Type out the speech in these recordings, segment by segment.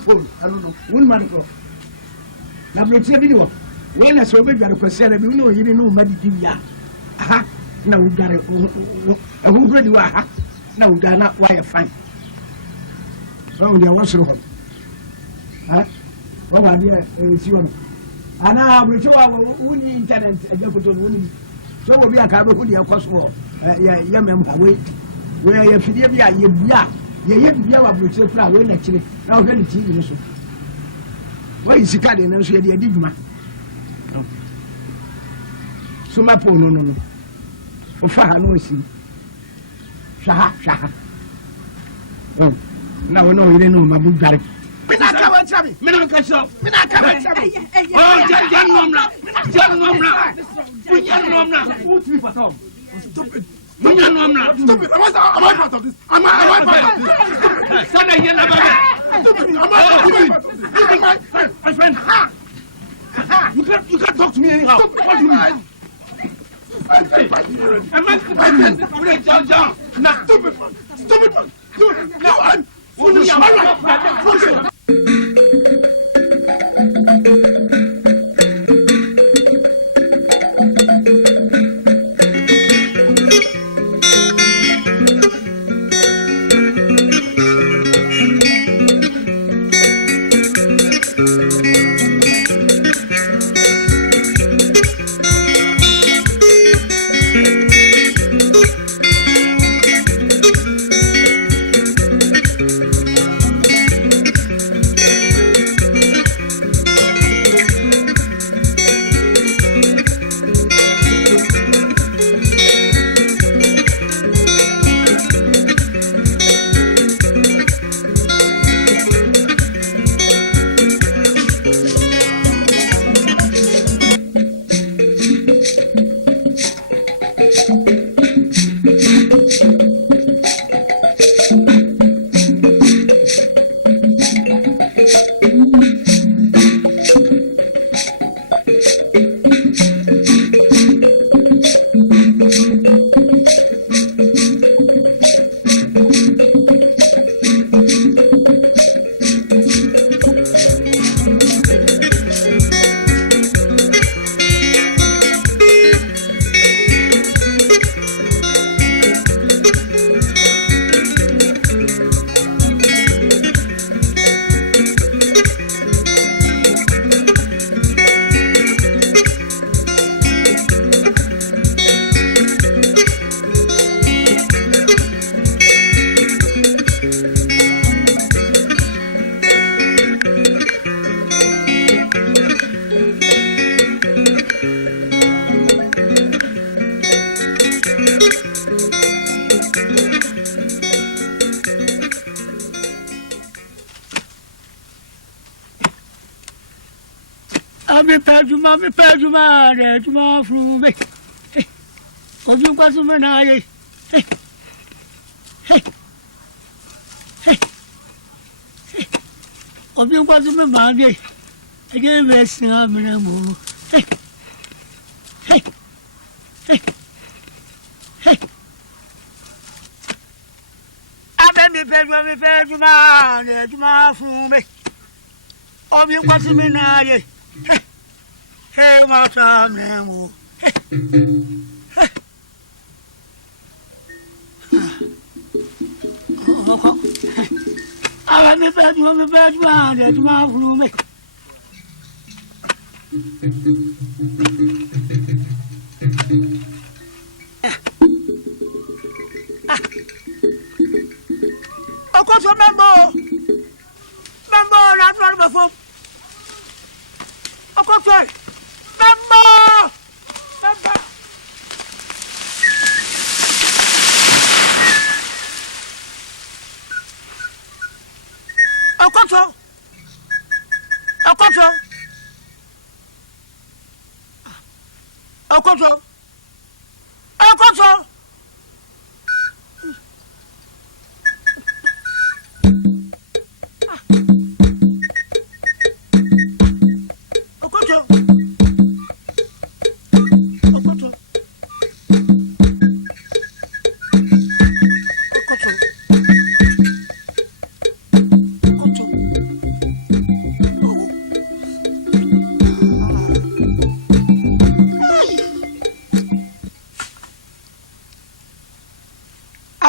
Phone, I don't know. One man go. Now, let's say video. When I saw the person, you know, you didn't know Madivia. Aha, now we got it. I won't ready. Aha, now we got not why I find. Oh, there was no one. Huh? Oh, my dear, it's you. And now we show our own internet and you put on winning. So we'll be a carbon with your cost war. Yeah, wait. Where you feel ya. Ye bia wa broche fra we na kire na o hwe ni TV ni so wa isika de na so ye de adiduma so ma po no o fa ha no si shaha na wo no ire no ma bu gare me na ka wa chabi me na ka so me na ka wa chabi oh jan nomna o ti patom stupid. Stop it! Am I part of this? Am I part of this? Stop it! Am I part of this? My friend, you can't talk to me anyhow. Stop it! What do you mean? Am I John? Now, stop it, man! Now I'm foolish. Me perde uma de uma flume. Ouviu quase uma naia. Ouviu quase uma mãe. Aquele vez na minha mão. Me perde uma de uma flume. Ouviu quase uma naia. Hey, my time, man. I me bed, man. That's my room. Of course, remember. phone. Okay. Number. Okoto.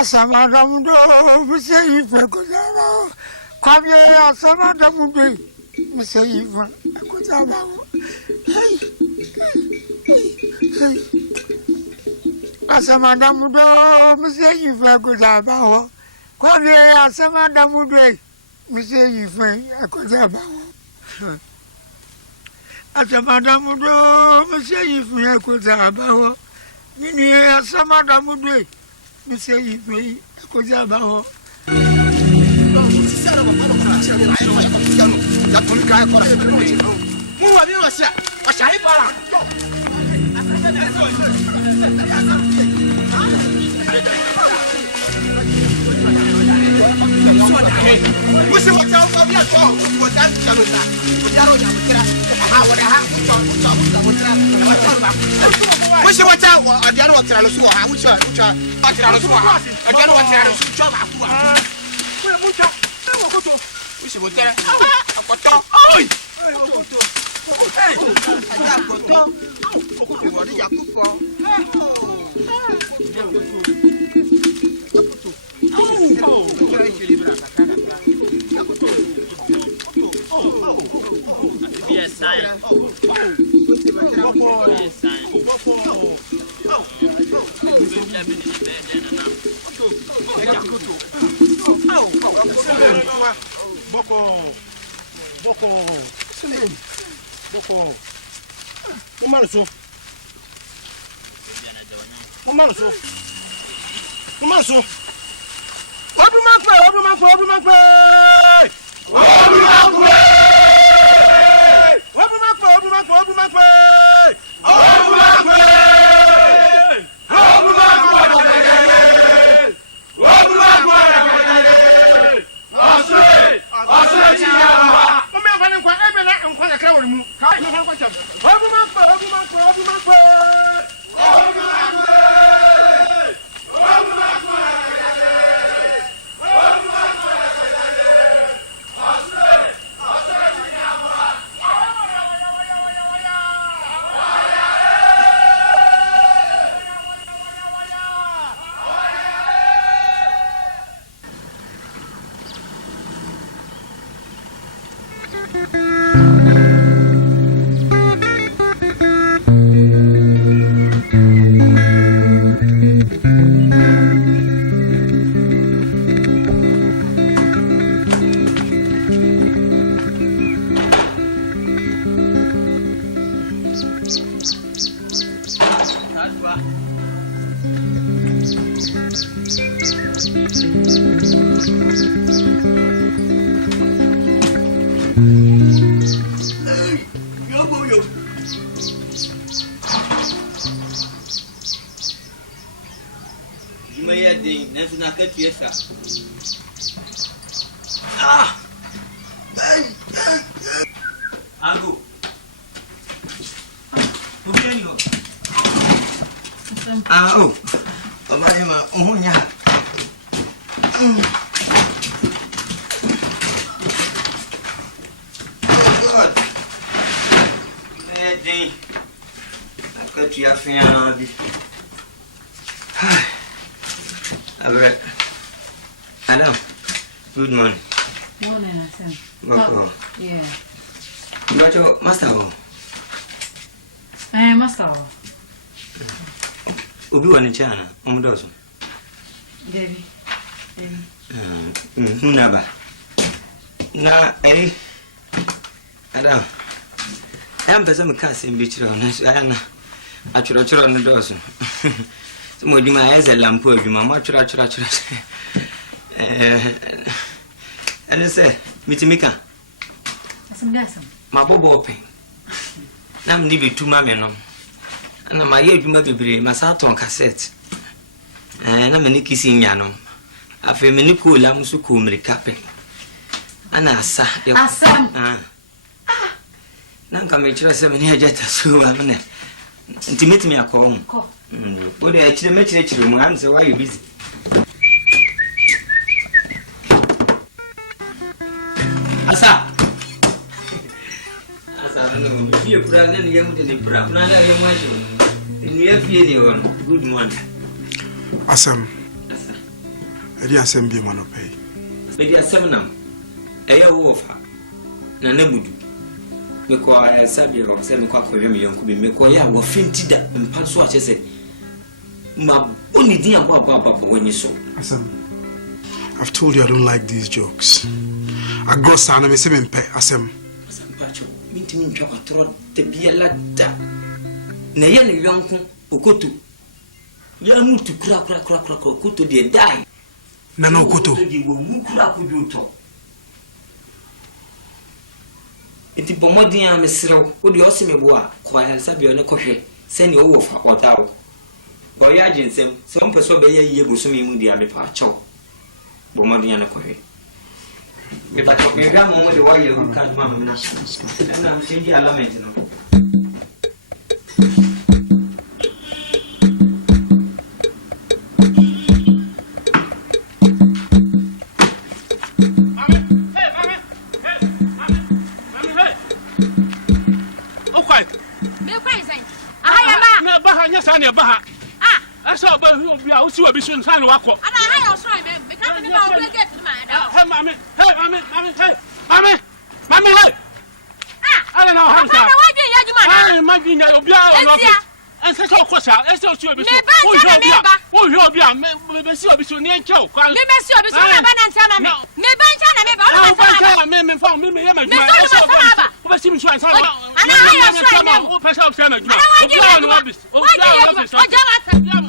Asamadamudo, Mr. Ifa, Kwame, Asamadamudo, Mr. Ifa, Asamadamudo, Mr. Ifa, Kwame, Asamadamudo, Mr. Ifa, Asamadamudo, Mr. Ifa, Nini, Asamadamudo. Me say if me because I bow. Adam, good morning. Morning, Ansah. Oh, yeah. But your master, Master. Obi-Wan China, Omodoso. Debbie. Naba. Na, Adam. I'm person cast in beach on this. I am a church on the doors. Some of my eyes a lamp of you, my church. And I say, Mitimika. My bobo open. Now I'm leaving 2 mammy. And my age must be my sat on cassette. And I'm a kissing Yanum. I feel many cool lambs who come recapping. And Ansah. Now come make sure 7 years jet so I'm in. Intimate me a call. What I actually met you, man, so why you busy? Ansah. You put a young to the pram, not a young one. In your video, good morning. Asam. I didn't send me money pay. But you are 7 now. A year over. Nanebudu. Because I said, you have 7 o'clock for him, you could be make a were fainted and pass what I said. My only dear Papa when you saw. Asam. I've told you I don't like these jokes. I go son of a 7 pay. Asam. Meeting Chaka trot the beer ladder. Nayan young Okutu. Yamu to crack, Okutu, dear die. Nano Kuto. You will move crack with you talk. It is Bomodia, Miss Row, would you also me boa, quiet Sabio no coffee, send your wolf or towel. Or Yajin, some person by ye will sumi mudia me pacho. Bomodia no coffee. If I talk me a moment while you can't mamma, and I'm changing a lament. I saw Owusu will be soon sign walk. And I was right, man. Because I will get to my Mammy, hey! I don't know how I imagine you'll be out and set all course out. Let's also be oh, you'll be maybe see a soon near Joe. Maybe see a bit of an no. Maybe I may found me. I seem to answer. And I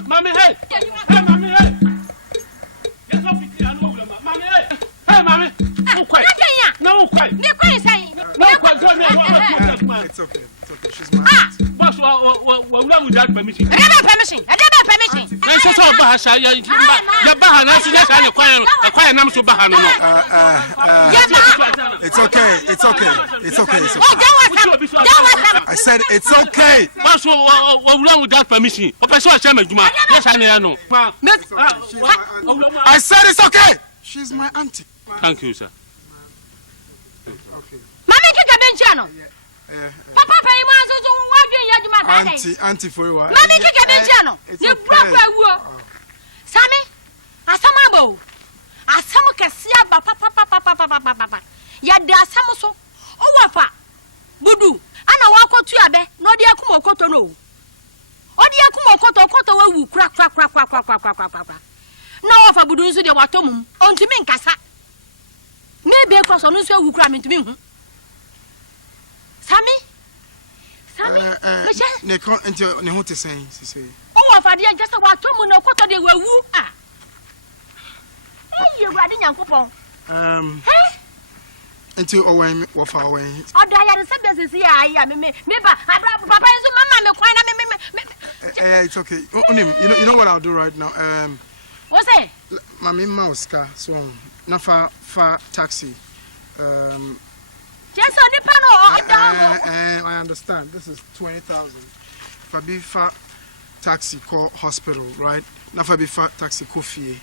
Mammy, hey! Hey, Mammy! No, quite. No, quite. It's okay. She's my aunt. Boss, well, without permission. I never permission. I said, Bahasa, your Bahana, a quiet number to Bahana. It's okay. I said it's okay. Also, well, without permission. Or Pastor Chairman, yes, I know. I said it's okay. She's my auntie. Thank you, sir. Okay. Mammy, Papa, Auntie for you. Mammy, you broke Sammy, Asamabo, Asamokasia, Papa, Yada Samoso, Owafa, Budu, and a walk to Abe, no dear Kumokoto, no. O dear Kumokoto, crack. No, for Budu, the Watomum, on to me, Cassa. Maybe across on who cram into me. Sammy? They can't enter what to say. Oh, if I didn't just about Tomu, no quarter they were woo. Hey, you're riding young couple. Until Owen or far away. Oh, Diana said, this is here. I am me. Papa is mamma, it's okay. You know what I'll do right now? What's it? Mammy Mouse car, so Nafa far taxi. Just on the panel. I understand. This is 20,000. If I be far taxi call hospital, right? Nafa be far taxi coffee.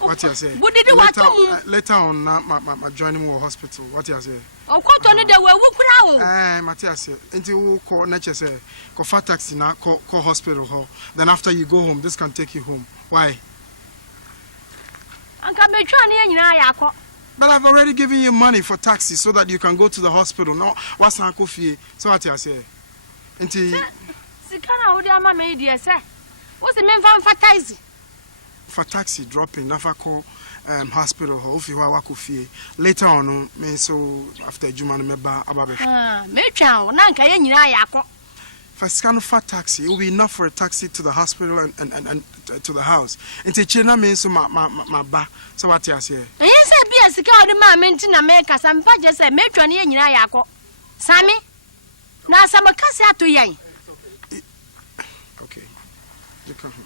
What you say? What did you want to later on? My joining more hospital. What you say? Oh, what on the way? Who crowd? Matthias, until you call nature say, call far taxi now, call hospital. Then after you go home, this can take you home. Why? Uncle Metron, but I've already given you money for taxi so that you can go to the hospital. No, what's Uncle Fee? So what you say? Until Sikana, what am I made, dear sir? What's the main fan for taxi? for taxi dropping nafa call hospital ho fi wa ko fie later on me so after juma no meba ababe me twa na nka ye nyina ya akọ for scan for taxi it will be enough for a taxi to the hospital and to the house into china me so ma ba so what you say yen se bia sika odi ma me nti na me kasa mpa je se me twa ne ye nyina ya akọ sami na sama kase ato yan okay you come here.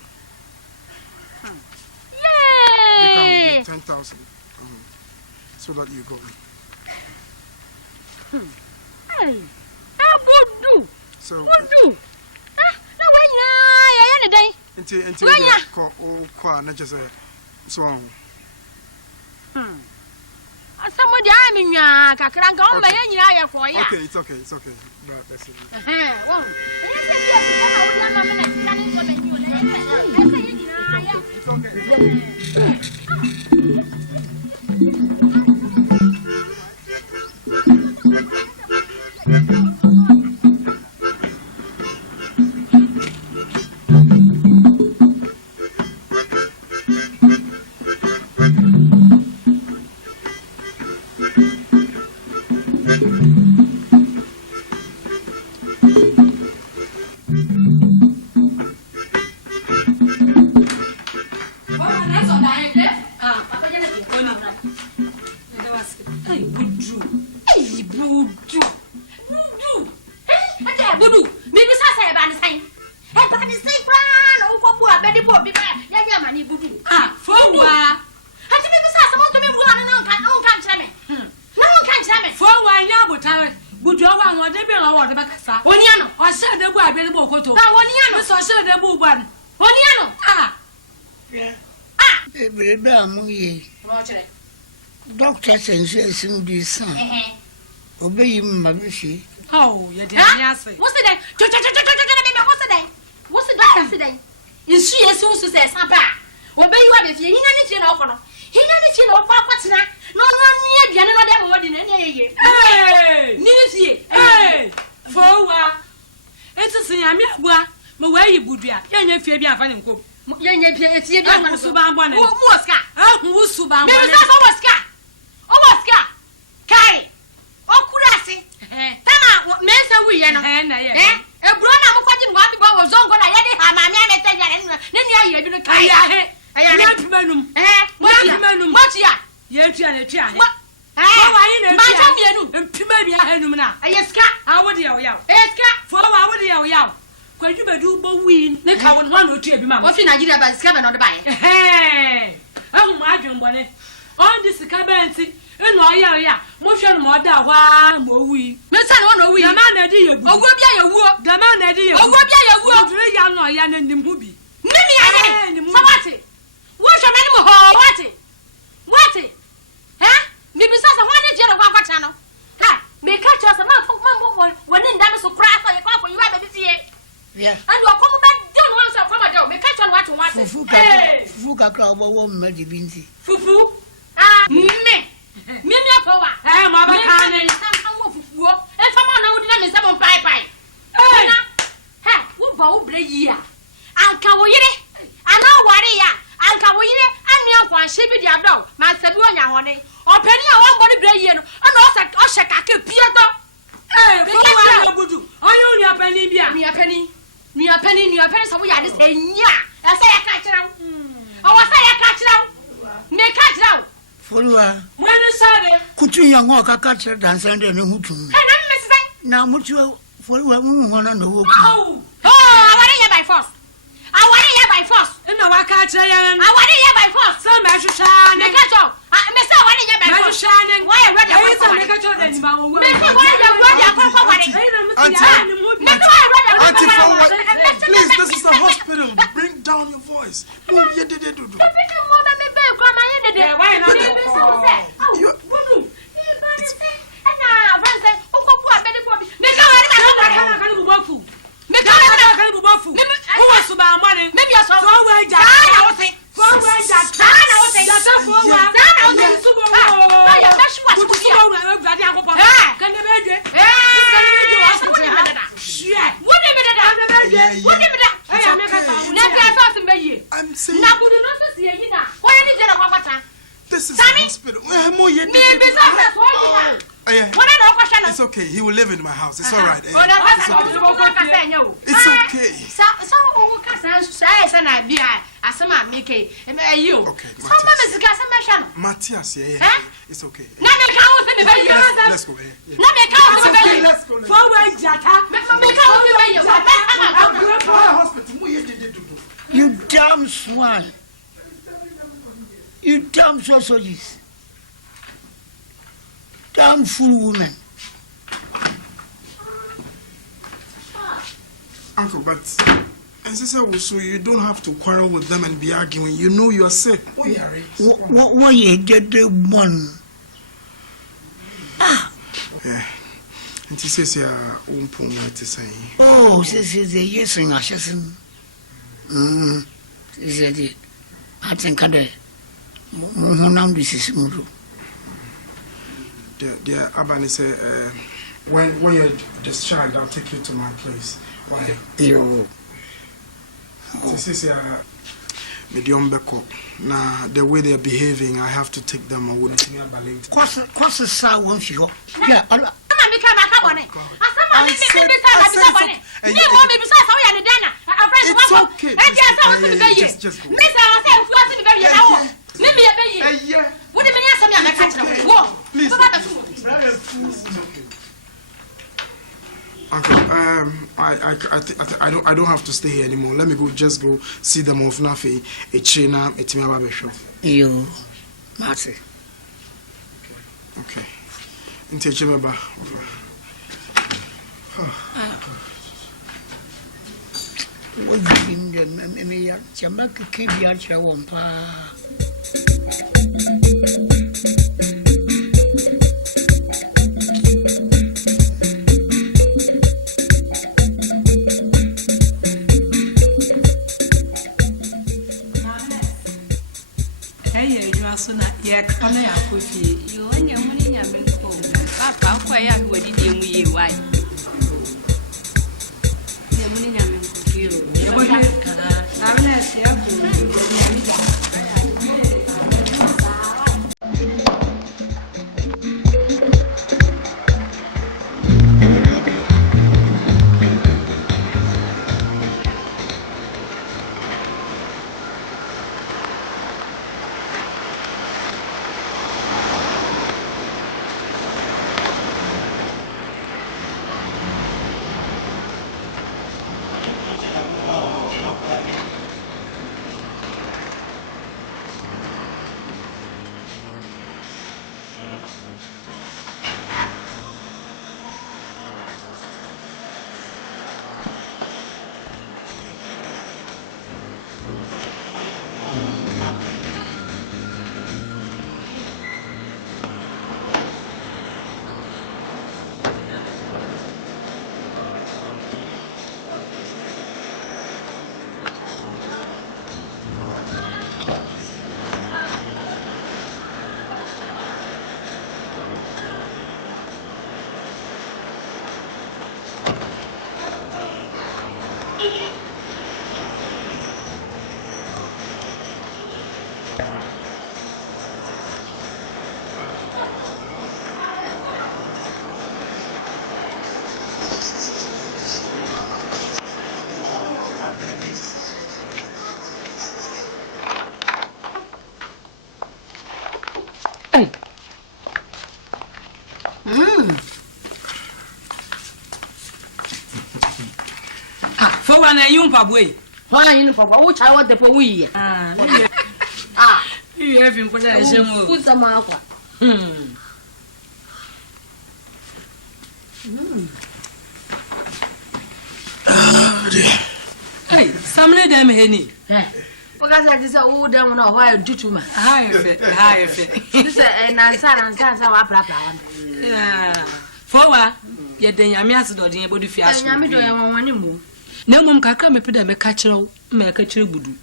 Yay! 10,000 so that you go Abudu. So Budu. Na wanya ya ne dai. Until ko kwa na just so on. Asamo dia me nwa kakra nka o ma ya nyira ya for ya. Okay, it's okay. That's it. Wow. Ese bia sika na wo dia ma me na sika ni so me nyu na ese ya nyira ya. It's okay. Doctor says you son. Obey him, my baby. Oh, you did not say. What's the day? What's the doctor today? Is she as soon as says, Papa? Obey you if you need to know. He needed to know what's not. No, near the other word in any year. Hey, Nisi, hey, for a while. It's a thing I'm not going where you would be at. Young Fabian Fanning Cook. Young Fabian Suban, one Mosca. Oh, Suban, Mosca. Oscar, Kai, Okurasi, Tama, what men say we and a brother who couldn't want to go was on. I had a man and then you didn't carry I am Menum, what ya? Yes, maybe I had Numina. I ask, how would you yell? Esca, for how would you yell? Could you do but win? They can't one or two. What's in Nigeria by scabbing on the buy? Hey, oh, my dream, bonnet. On this cabancy. Ya, motion more that one, we. Miss Anno, we are man, dear. Oh, what be your work? The man, dear. Oh, what be your work? Young or young and the movie. Many I what it? What's your animal? What it? What it? Huh? Maybe some one is your one channel. Ha! May catch us a month of one when in that so cry for your papa, you have a visit. Yeah. And you are coming back, don't want to come at may catch on what you want. Fuka crowd won't make it binty. Fufu? Ah, me. Mimi apowa ma ba kan ni sanwo fufuo e fama na wodi na me sebon pai ha wo ba wo bre yi a anka wo yire ana ware ya anka wo yire anua kwanhye bi dia do ma sabi onya hone opani a wo mbori bre yi no ana o se kake pie do fo wa na budu onyo nua pani bia nua pani so wo ya de se nya e se ya ka kira o wa se ya ka kira me ka kira Follower, when you said it, could you young walk a catcher dance and then who to me? Now, much you follow a woman on the walk. Oh, I want to by force. I want to by force. No, I can't say I want to by force. Some measure shine. Make a job. Mr. I want to by force. Shining. Why I read a make a job and please, this is the hospital. Bring down your voice. Move your why not? You This is a hospital. It's okay. He will live in my house. It's all right. It's okay. Matthias, it's okay. Let's go here. You damn swine. You damn socialist. Damn fool woman. Uncle, but so you don't have to quarrel with them and be arguing. You know you are sick. What you did the one? Yeah. And he says, oh, this is a yes and ashes. This is it. I think this is the Abani say, when you're discharged, I'll take you to my place. Why? You. This is medium beko. Now the way they're behaving, I have to take them. I wouldn't think about it. What's the sound one for you? Yeah. It's okay. Just go. Uncle, I don't have to stay here anymore. Let me just go see them off Nafi, a trainer, a team of show. You, Marty. Okay. Into Jimaba. What do you mean? Jamaica keep your chawampa. Yeah, come here, Kofi. You and your money, I'm in cold. Papa, why are you dealing with you? Why? The money, I'm in you. I'm not sure. You Pabway. Why in Papa? Which I want the Powie. You have him put some aqua. Hey, some of them, Henny. Because I just old them know why I do to my high effect. This is an answer our papa. Forward, yet then Yamias or the body fias. Yamido, I want one more. No mum kaka me peda me catcher me catcher budu.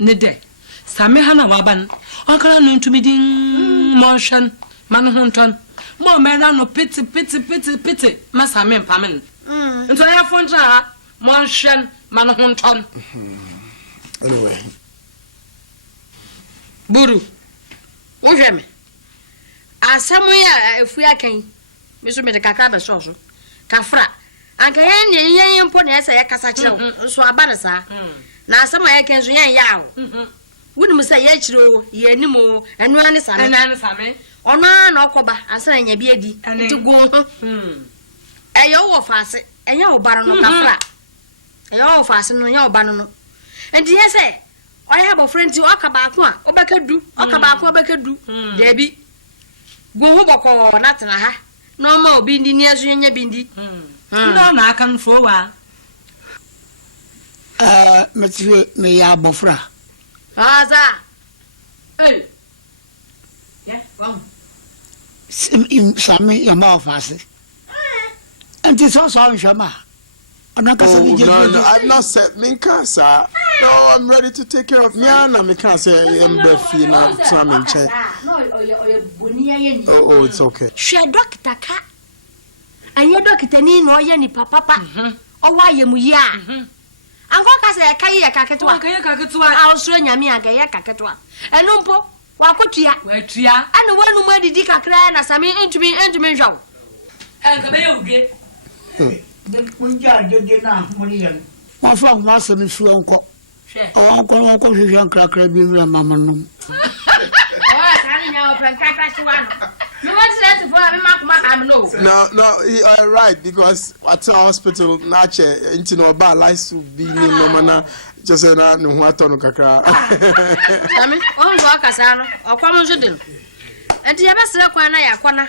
Ne de. Same hana waban. Okra no to me ding motion manhunton. Mo me na no pity. Masa me pamen. Nto ya fontra motion manhunton. Anyway. Buru. wohwe me asamu ya efu ya kan me so me de kakra be so kafra anka yen mpo na esa ya kasa kire so aba na sa na asamu ya kan so yen ya o wonu se ya kire ye animo enu ane same ona na okoba asa na nya bi adi ti go eyo wo faase enya wo bara no kafra eyo wo faase no nya wo ba no enti ye se oya bo friend ti okaba ko a obekadu okaba ko obekadu debi go ho boko na tena ha no ma obi ndi ni azu nya bi ndi no na aka nfo wa metwe me ya bofra aza yeah wrong sami ya ma ofase enti so shama ona kasa bi je no, I've not said minka sir. No, I'm ready to take care of me and I can't say embefi na tsamin che. Oh, it's okay. She doctor ka. Anye doctor ni no ye ni papa. O wa ye mu ya. Anko ka se kai ya kaketwa. Kai ya kaketwa. A so nyame aga ya kaketwa. Enu mpo wa kotua. Wa tua. Anu wanu ma didi kakra na sami entumi hwawo. Enka be ye udwe. The Punja did not Morian. My father was in the Suanco. Oh, Uncle Jean Cracker, be my mamma. No, you're right because at the hospital, Nache, into no bar lies to be no manner, just an what on Kakra. Sammy, all Wakasano, or common shooting. And the other Aquana.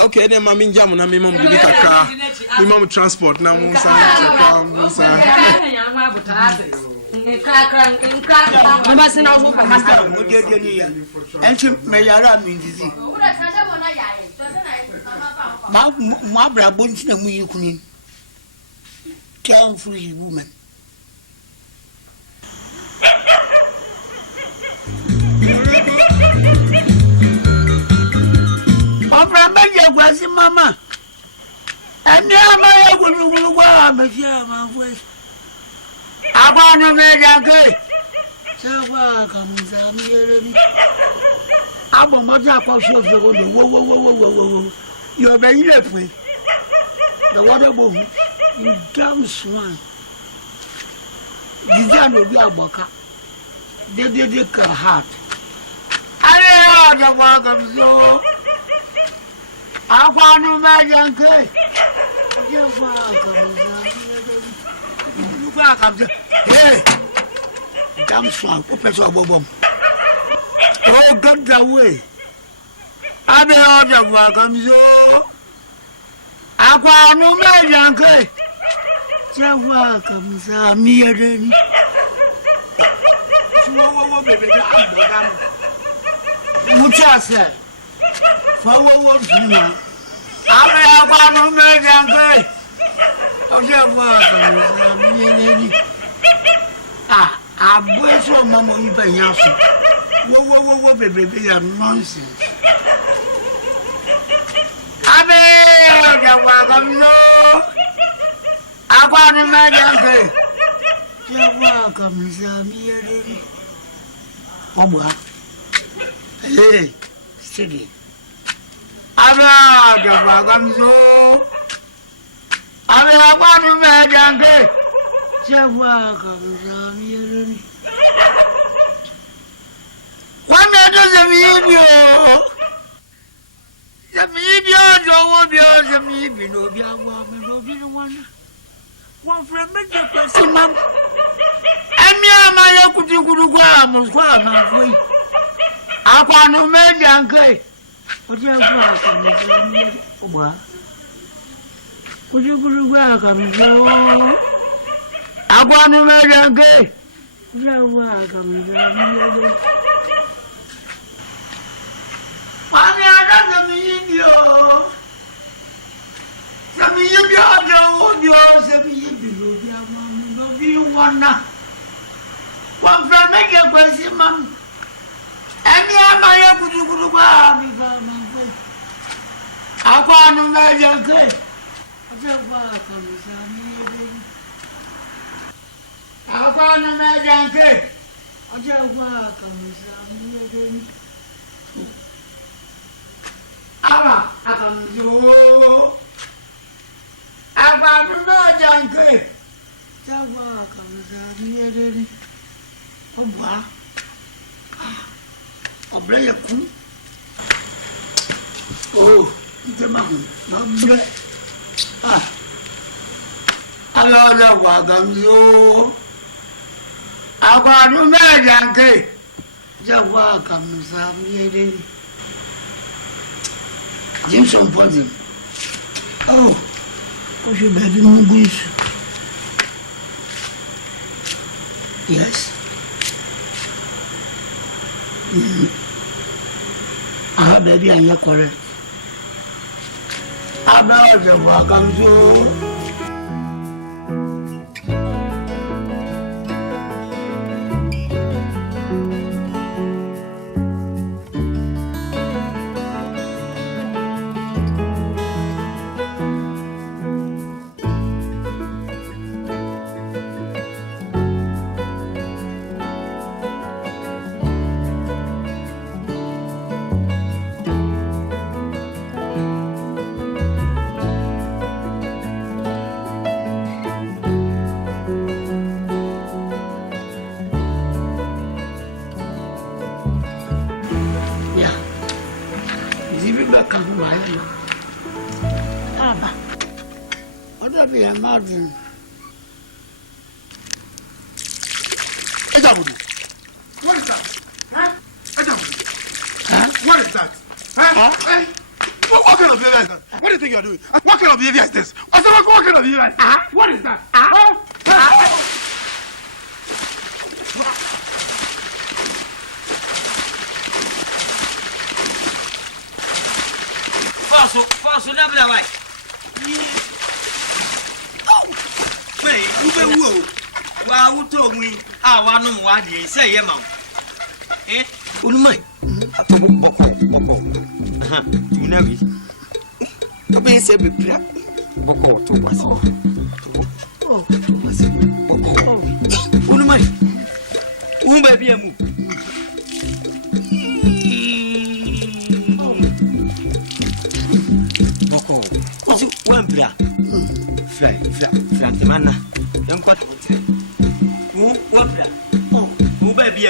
Okay, then my jam na mi mom bi kakra. Mi mom transport na mo sa Musa. Mama se na wo pa master mo de ni ya. Enti me yara mi ndizi. Ma bra bonti na mu yikunin. Can free woman. Mama, and now my will go on, my voice. I want to make a good. So welcome, I want my job of whoa. You're very free. The water boom, you damn swan. You can't be a boca. They did it heart. I don't welcome so. I want to imagine good. You're welcome. Hey, damn swamp, Professor Bobom. Oh, got that way. I be out of welcome, so I want to imagine good. You're welcome, sir. Me again. Muchas, sir. Forward, I want to make a good. Oh, you're welcome. I wish your mamma even yasu. Whoa, baby, I'm nonsense. I mean, you're welcome. No, I want to make a good. You're welcome, Sammy. Oh, what? Hey, steady. I'm welcome. So, I want to make a good. You're welcome, Sammy. Kwame doesn't mean you. The media don't be on the media, no, be a woman, no, be the one. One from the person, ma'am. And me, my could you go almost halfway. I want to make young guy. But you're welcome, what? Could you go welcome? I want to make young guy. You're welcome, I'm you. Some you one from make your question, ma'am. And me, my good I want to make your good. I want to make your good. Ajawa kamzamiyedeni. Aba akamzo. Aba no janke. Ajawa kamzamiyedeni. Obwa. Obreye kum. Oh, itemahu. Mabre. Ala wa gamzo. Aba no janke. Ajawa kamzamiyedeni. Jameson Poison. Oh, what's your baby movies? Yes. Baby, and you're correct. About the welcome to. Imagine. What is that? Huh? Huh? What is that? Huh? What kind of behavior is that? What do you think you're doing? What kind of behavior is this? What kind of behavior is that? What is that? Falso, never la vai. Who told me I want no one say, yeah, ma'am. Eh? Ulumai. Boko. You know it. To be said, Boko to was. Oh, Boko. Ulumai. Who may be a move. Boko. What's it? One bra. Fly, mana. Don't cut what? Oh, who baby?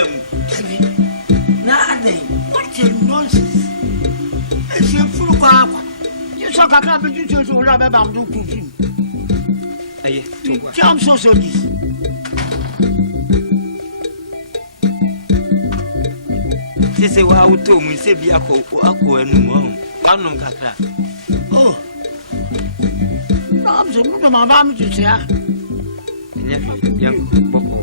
Nothing. What a nonsense. It's a full papa. You saw a couple of teachers who rub about do cooking. I jump so this. They say, well, told me, say, be a co and one. One catra. Oh, I'm so good, my mom to say. Young Boko.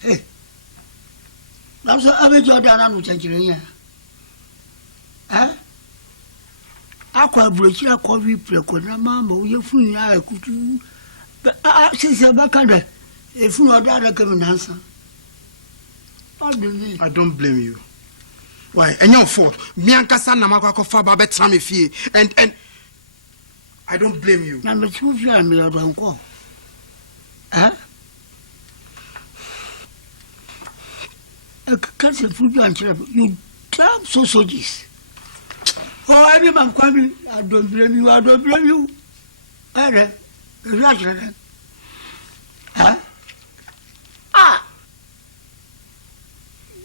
Hey, now so I will down on Tangier. Eh? I quite break your coffee, Precona, Mamma, you're free. I could do. But since you're back under, if you are that, I can answer. I don't blame you. Why? And your fault. Bianca Sana Mako Faba Betrami fee, and I don't blame you. Number 2, you and me, I don't go. Eh? can't say food and you damn sausages. Oh, I remember Kwame. I don't blame you. I don't blame you. Huh?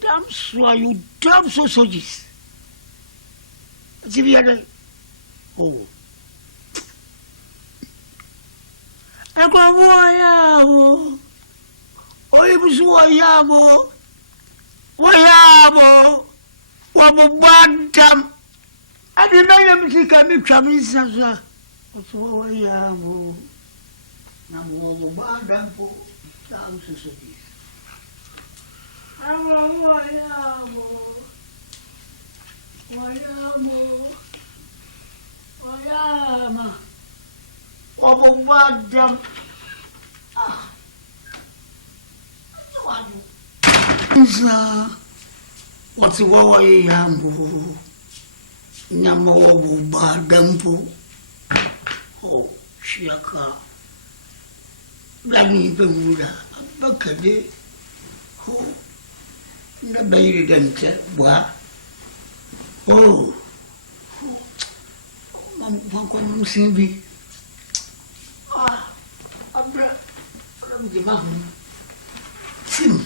Damn swine, you damn sausages. Oh. I go Wayamo. Oh, it was Wayamo. Bentum. I didn't know coming trouble. What's Wayamo? Now, Bentum for damn sausages. I go Wayamo. Bentum. Ansah. What's the Wayamo? Namo Bentum. Oh, Shaka. Blanny Bermuda. Buckade. Oh, the baby didn't. Oh. One Simbi. Sim.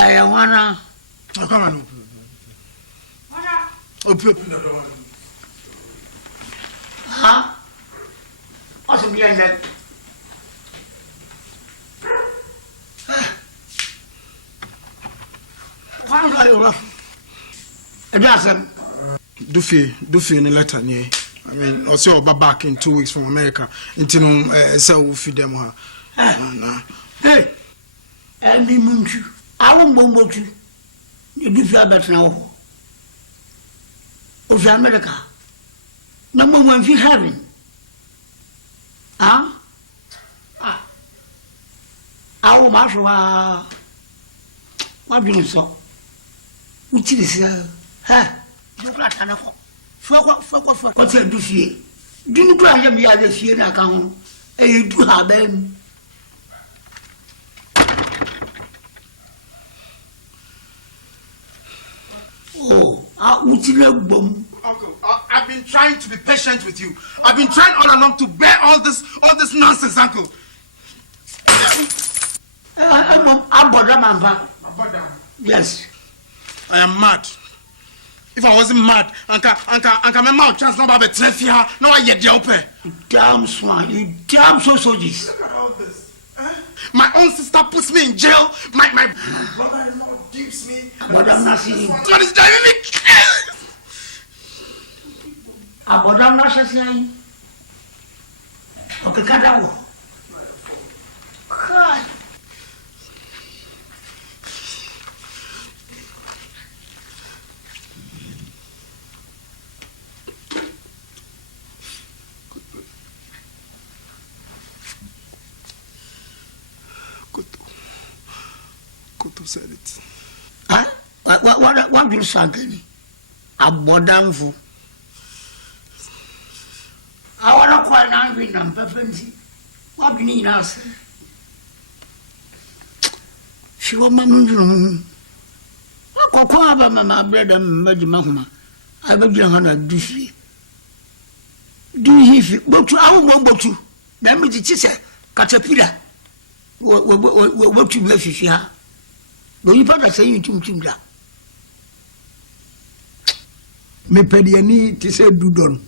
I wanna. Come on. Open the door. Huh? What's behind that? Do any letter near. I mean, also about back in 2 weeks from America. Until so feed them. Hey, I mean, Munchu. I won't bomb you. You do feel better now. Of America. Number one, if you having. Huh? Our marshal, what do you so? Which is, look like an apple. What's a do fear? Do you cry him the other fear? I come. You do have them. Oh, which is a bomb. Uncle, I've been trying to be patient with you. I've been trying all along to bear all this nonsense, Uncle. Yes. I am mad. If I wasn't mad, Uncle, my mouth chance not about the here. No, I get the open. You damn swine, you damn sausages. Look at all this. My own sister puts me in jail. My brother-in-law dupes me. But I'm not seeing. What is driving me? But I'm not saying. Okay, Katawere. God. Koto said it. Huh? What do you say? Abodanfo. I want to quite angry and perfect. What do you need us? She was my room. I call my bread and Majimahuma. I beg you, Hannah, do you? Do you but to our one boat? Then we teach her, Caterpillar. What you wish if you are? Will you better say you to him? Me pediani to say Dudon.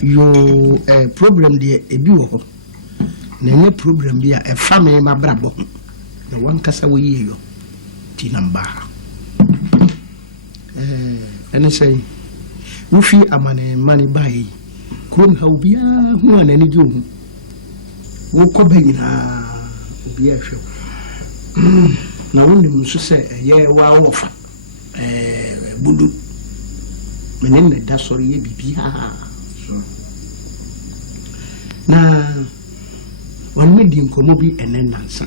Your problem there, a duo. No problem there, a family, my brabo. The one Kasaway, Tinamba. And I say, Wufi amane money by Kun Hobia, one any doom. Wokobina, Obia show. Now, when you say, yeah, wow, Budu. Menene da sori ye bibia na wan me di nkomo bi enen nansa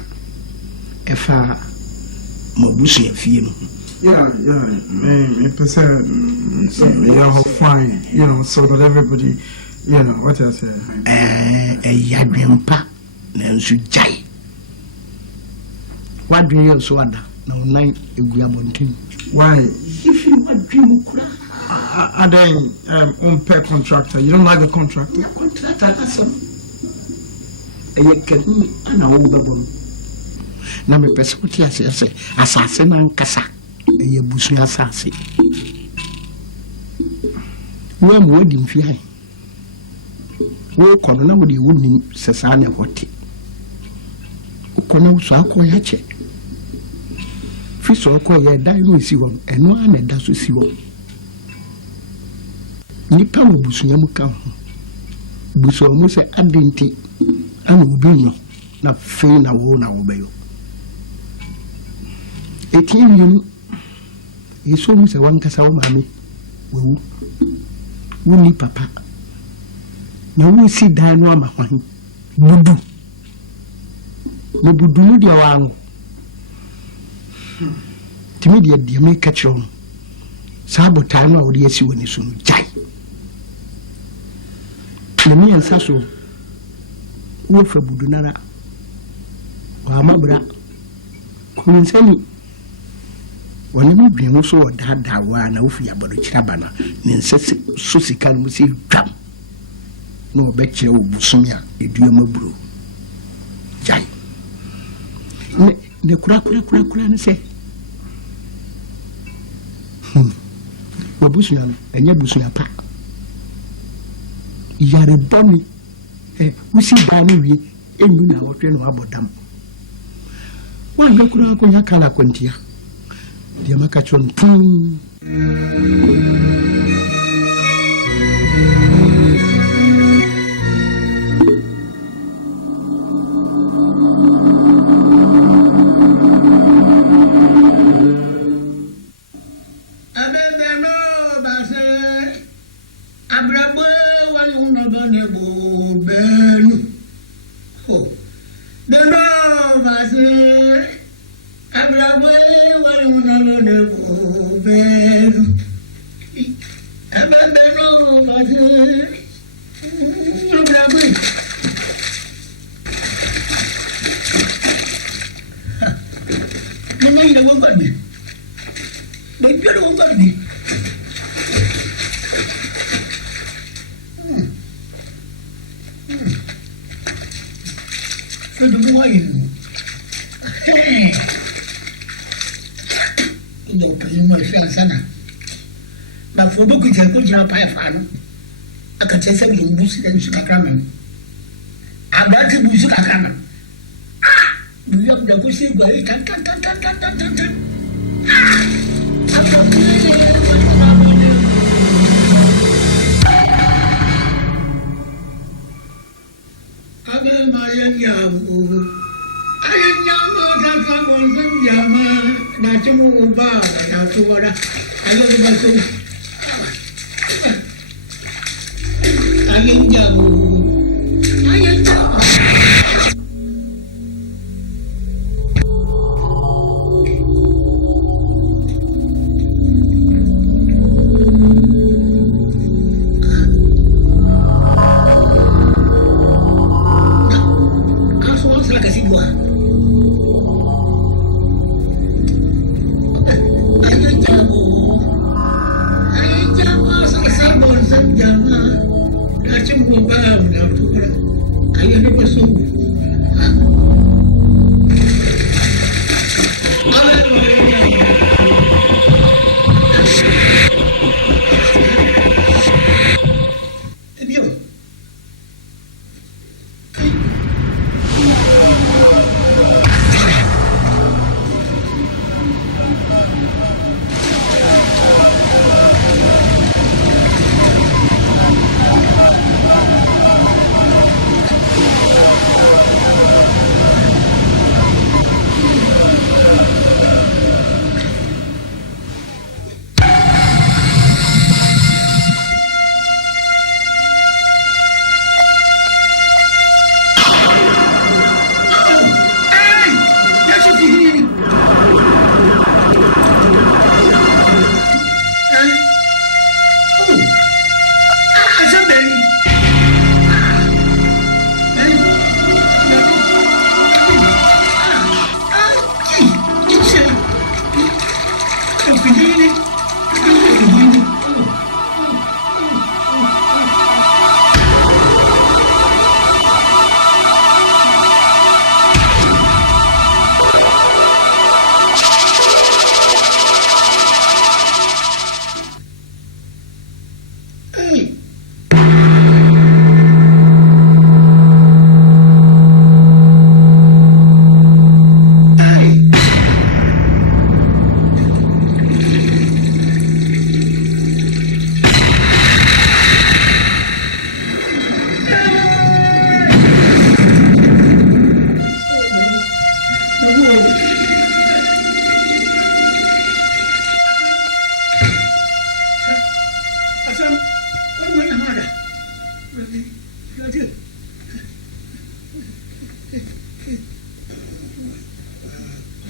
efa mabusu afie no. Yeah, fine, so that everybody, what I say. Yadwempa nanso jai. What do you so ada? Na online eguyabontin. Why? If you want dream kura. And then on per contractor, you don't like the contractor? Yeah, contractor asem. Kanu ana wo bebon. Na me pese ko ti ase asase na nkasa. Busu asase. Wo am wo di mfia. Wo kono na wo di woni sesa na hote. Kono so akoya che. Fi so akoya dai no si won eno ana da so si won. Nipa wo busu yamu ka ho. Busu mo se adenti ana obi no na fe na wo beyo. Etin yunu yeso mu se wankasa wo mame wewu woni papa na wo si dan no ama hwan budu me budu no dia wango timi dia me kachiro sabo tan no wo dia si woni so no jai na mi ansa so wo fa budu nara wa mabra kunsani wani mu bi so odada wa na ofi abodo kiraba na ne nsese so sika mu si dwam no be kire obusumi a edua McBrOwN jai ne kura ne se wabusuya no enye busuya pa yare boni usi dani wi enyu na wotwe no abodam wa ne kura ko yakala kwantia dia makachon pum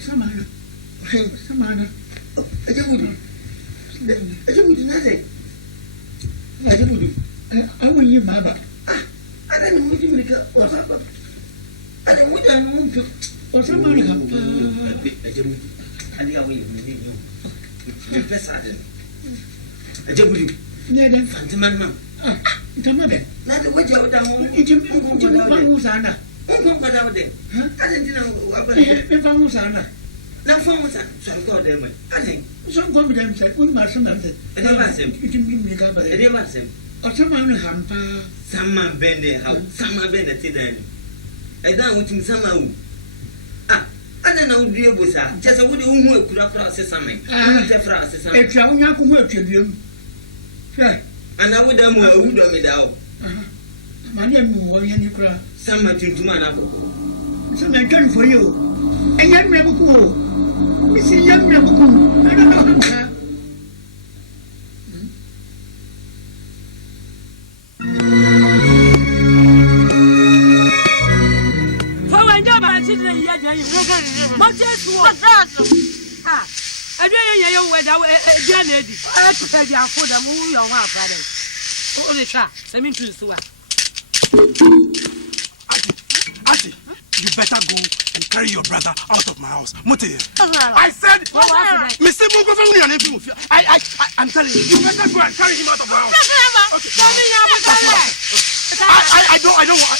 Samana. Samana. Nothing. I will you, Maba. I don't know what you make up. I don't want to. What's the matter? I think I will leave you. I don't believe. Near them, Fantaman. The mother. Not the way you're down. It's a Musana. Uncle, what out there? I didn't know what Musana. Now, phone was so go them. I think some confidence that we must remember. And I asked him, you can give me a cover. And I asked him, or someone hamper, someone bend the house, someone bend the tea. I don't want him somehow. I don't know, dear was just a woody who could cross the summer. It's how you can work with him. And I would have more wood on me down. My name will you cry. Some much into my apple. Some I turn for you. And young Rabuku. We see young Rabuku. I don't know how. But just what? I don't know whether Janet, I prepared your food and move your wife, brother. Only shot, send me to the sewer. Auntie, you better go and carry your brother out of my house. Muti. I said, Mr. Mugo, I'm telling you, you better go and carry him out of my house. I don't want.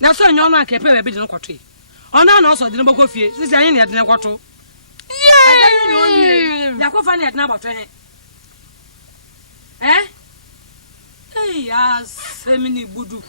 Now, so you're not capable of being a quarter. On an also didn't go for you. This is any other quarter. Yeah, go find it now. Eh? Hey, yes, Semini Budu.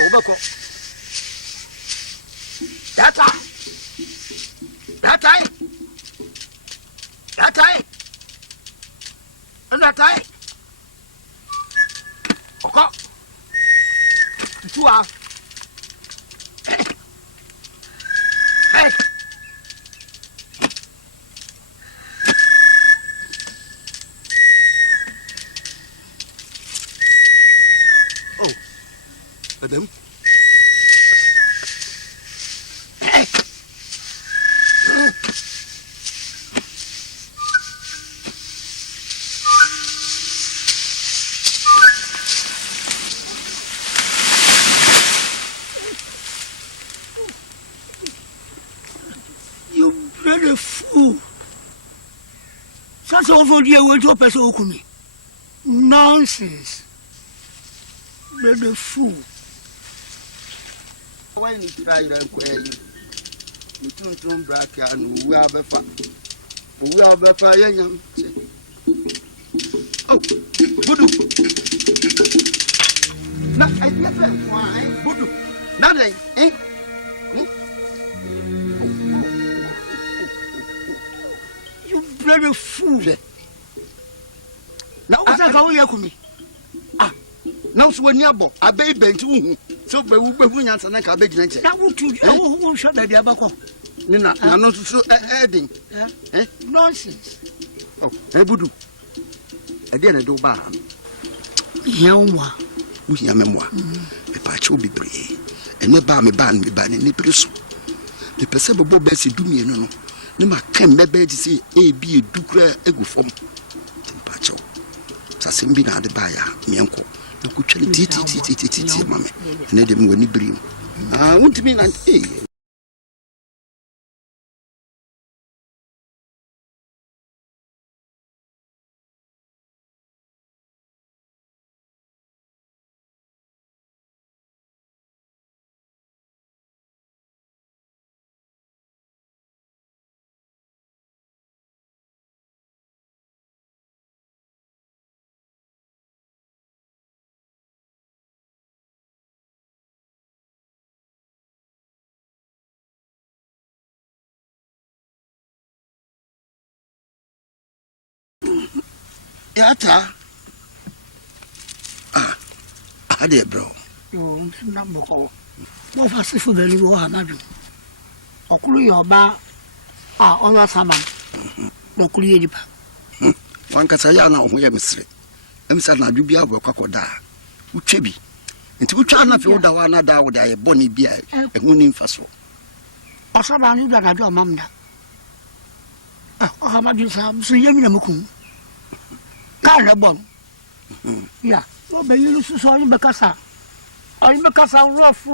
Obako. That time. Okay. Tua. Hey. Oh. Madam. Over there, went to a person who me. Nonsense. You're the fool. Why you try to acquire you? You don't break and we are before. We are before young. Oh, Budu. Now, I never why Budu. Nothing, eh? You bloody fool. Now, what's that going to me? Ah, now, so when you're born, I bay Bentum. So, we will bring us an cabbage. That would you shut the Abaco. Nina, I'm not so adding. Nonsense. Oh, Ebudu. Again, I do bar. Yama, we are memoir. A patch will be brave. and me ban any person. The person of Bob Bessie do me no. Nima can maybe say A B a ducra ego form. Timpacho. Sasimbi na de baya, mi uncle. The kuchali titi, mammy. And let them when you bring. I want to be an A. Yata. I did, bro. You number call. What was if you believe what I do? Okulu your bar on a summer. No clear. One Casayana, who am straight. Emsana Dubia will crocodile. Uchibi. And to try not to the one that I would die a bonny beer, a winning faso. Or some knew that I do, Mamma. How much is so young and Mukum? Carabon. Yeah, no, but you saw him because I'm rough.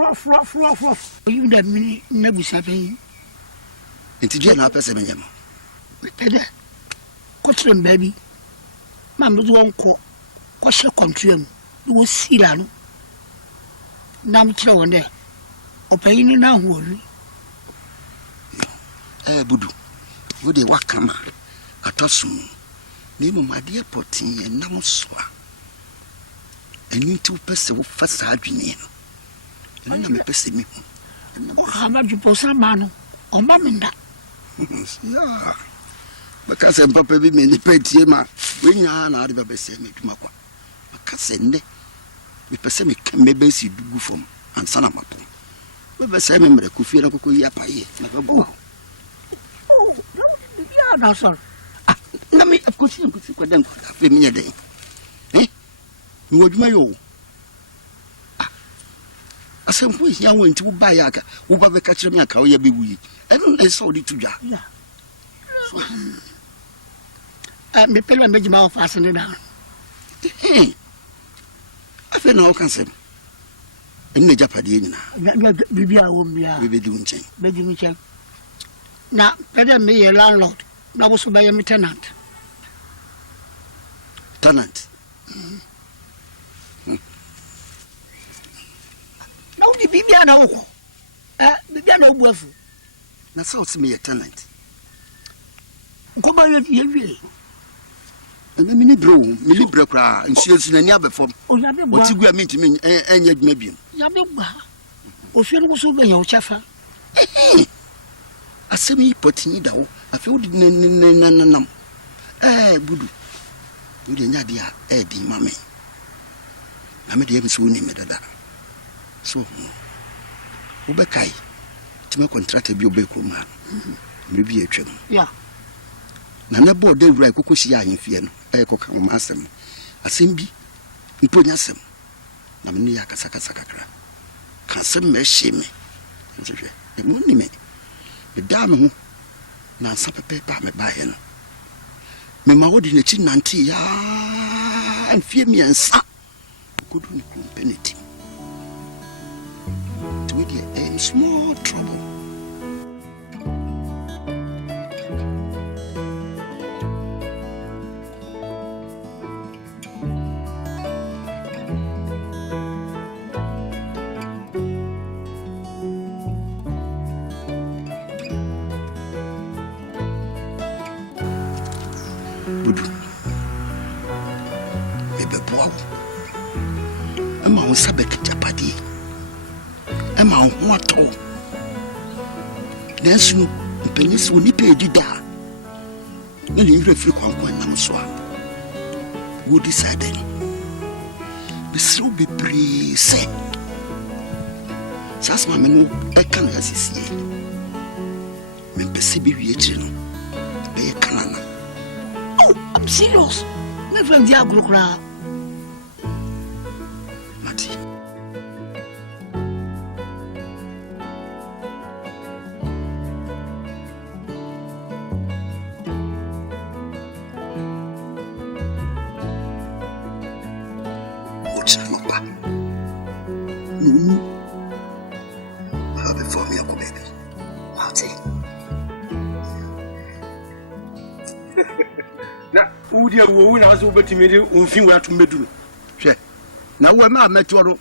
You that me never sapping. Into jail, Pessimum. Peter, Cotton baby. Mamma's one call. What's your country? You will see that. Now, throw there. Or paying now, worry. Budu. Would you walk come? A tossum. Name my dear potty and now swa. And you 2 person first hardly. And I'm a pessimist. How much you post a man or mamma? Yeah. Because I'm probably many petty man. When you are not ever say me to my cousin, we pessimic maybe see do from Ansah. We were saying, I could feel a cuckoo yapay. Oh, yeah, that's all. Let me, of course, you could see what them for me a day. Eh? You would my own. I said, who is young to buy a car, who ever catch me a cow, be we. I don't know, saw it to ya. Me pay and make mouth fasten down. Hey, I feel no concern. And the Japanese Bibi, I won't be doing change. Begging check. Now, better me a landlord. Now, was by a tenant. Tenant. No, the Bibi, I know. Bibi, I know worth. Now, so it's me a tenant. Go by your really. And the mini bro, Millie Brocra, and she is in the other form. Oh, you have what you mean to me, and yet maybe. Yabba. Or she was over your chaffer. I say me putting it out. I feel it. No. Budu. You didn't have the mammy. I made him soon in that. So, Ubekai, to make contract a biobacco man. Maybe a trim. Yeah. Nana board they write Okukuseku in fear. I cook master. A simbi. You put yourself. Namnia Casacasacra. Can some me shame me. The money me. The dame who now some paper me buy him. Me my ordinary chin auntie and fear me and sa. Couldn't penalty. To it in small trouble. Sabek Japadi. Emma, what all? Then soon, Penis will nip a dida. Then you reflect on them swap. Who decided? The slow be pre-say. Sasma menu, I can't assist ye. Men perceive you, be a canana. Oh, I'm serious. Never the agro. before me, Uncle Baby. What? Now, who dear woman has over to me, who think what to do? Now, we're not met to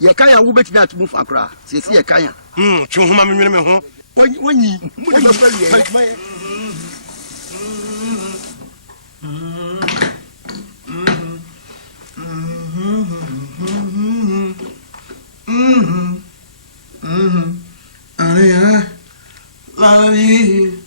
you can't move me to move across. See, you can't. To whom I'm in home. When you love you.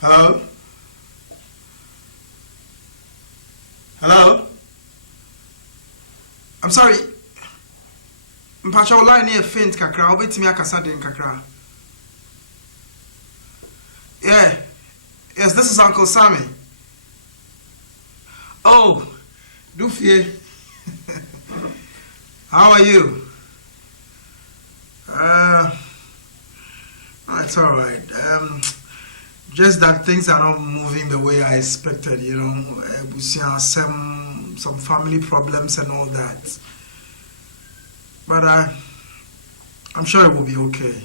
Hello? Hello? I'm sorry. Mpacha line near faint kakra. Wait me akasa den kakra. Yeah. Yes, this is Uncle Sammy. Oh, Dufie. How are you? It's all right. Just that things are not moving the way I expected, you know. We see some family problems and all that. But I'm sure it will be okay.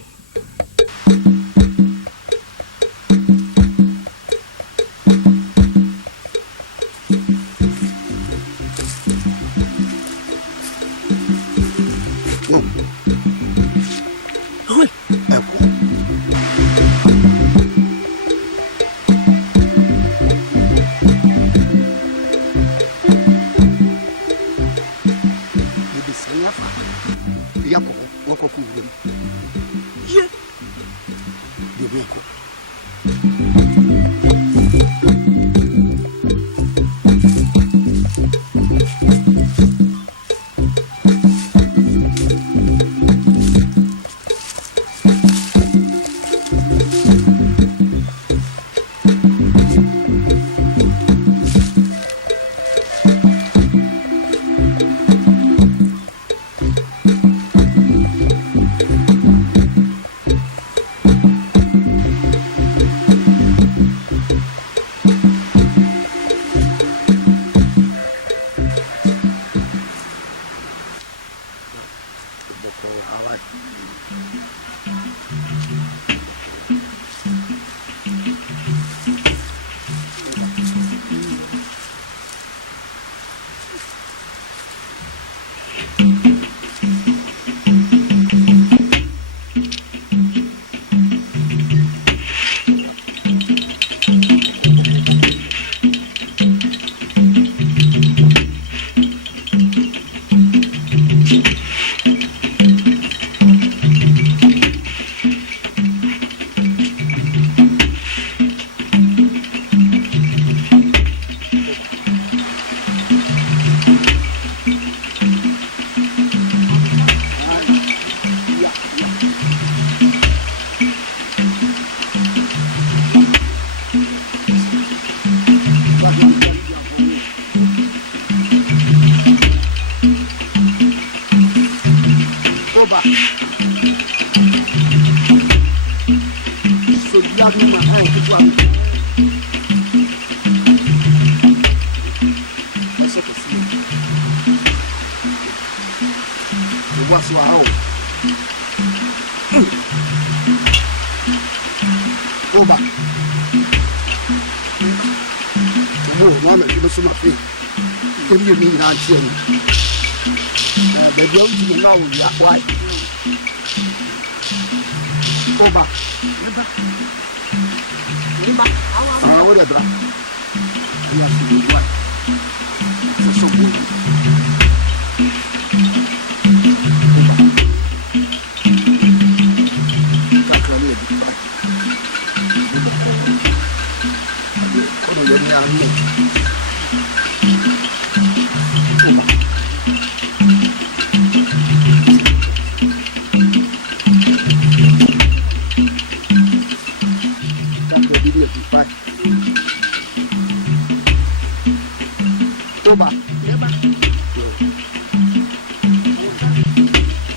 Oba.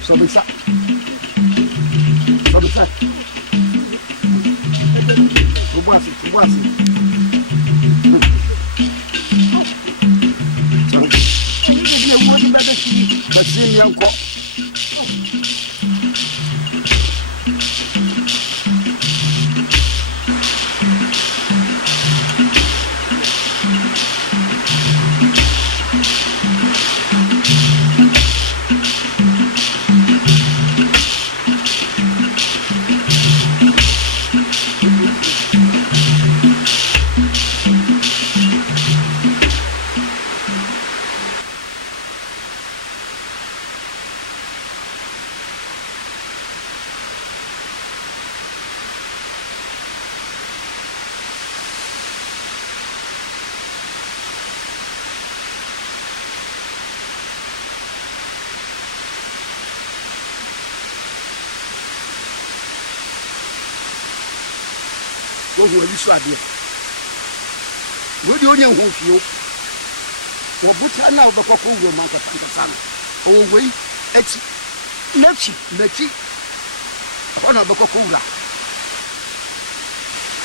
Sobisa. Tubuasi. Kasi yanko. Who are you so dear? Would you know who you? Or put now the cocoa will mark a Pancasana. Oh, wait, Etsy, Letty, one of the cocoa.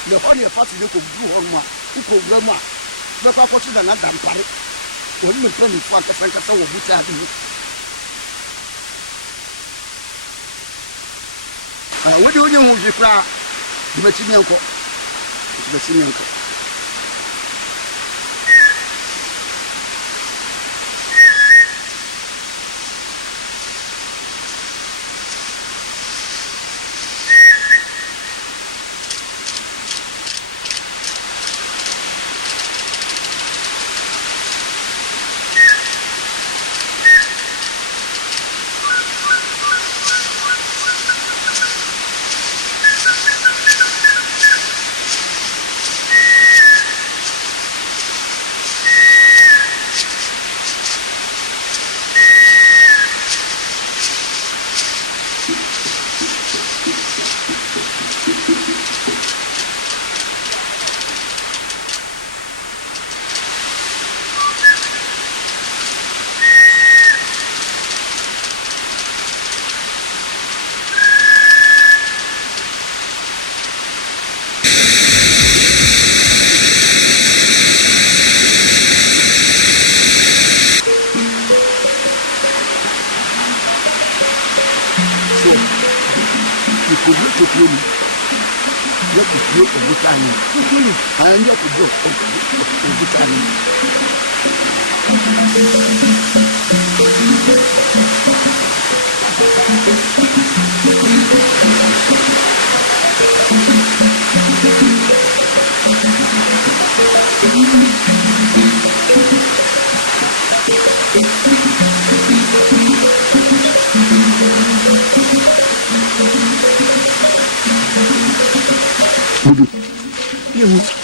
The honey of us, you could do on one, who could go more. The cocoa to the London party. When you plan to find a Pancasana, would have you. What do you know who you cry? The material. The senior.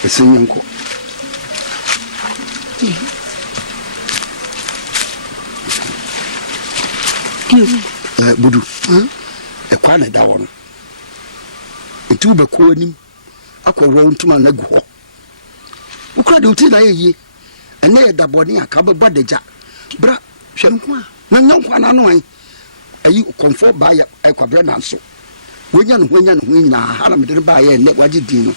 Senyanko. Budu, Kwame da wono. Etu be ko anim akọrọ ntuma na gu ho. Ukra de uti na yeye. Ene ye daboni aka be bodeja. Bra hwem ko a. Na nyankwa na no an. Ayi comfort ba ya akwabra na nso. Wonya no nya ha na medere ba ya ne waje din no.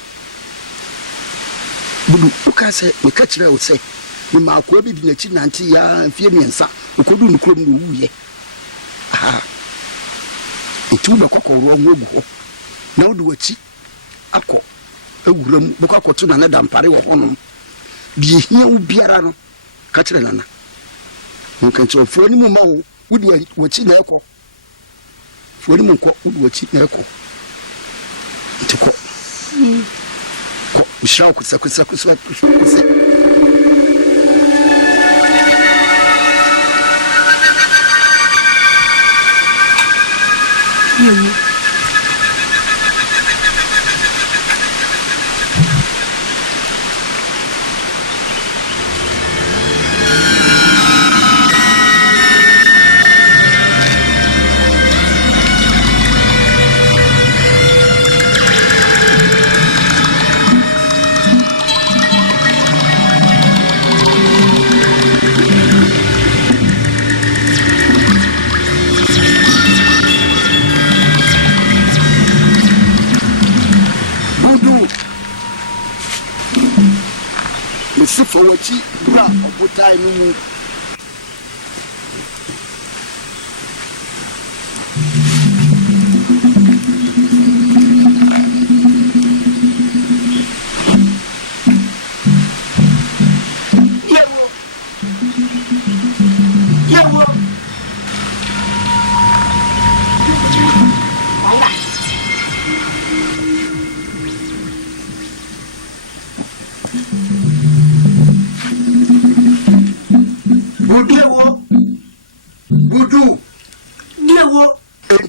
Budu ukase me ka kire wo se me ma akwa bi na chi nanti ya mfie miensa okodu nukrom no wuye. Aha. Etu be kokoro ngogu ho. Na wo de wachi akọ ewuram boko akoto na dampare wo hono bi ehia wo biara no ka kire nana nka nti ofo ni mu ma wo wudi wachi na ekọ fo ni mu nkọ wudi wachi na ekọ nti ko ushaw kusa Sowachi, Bra, what time?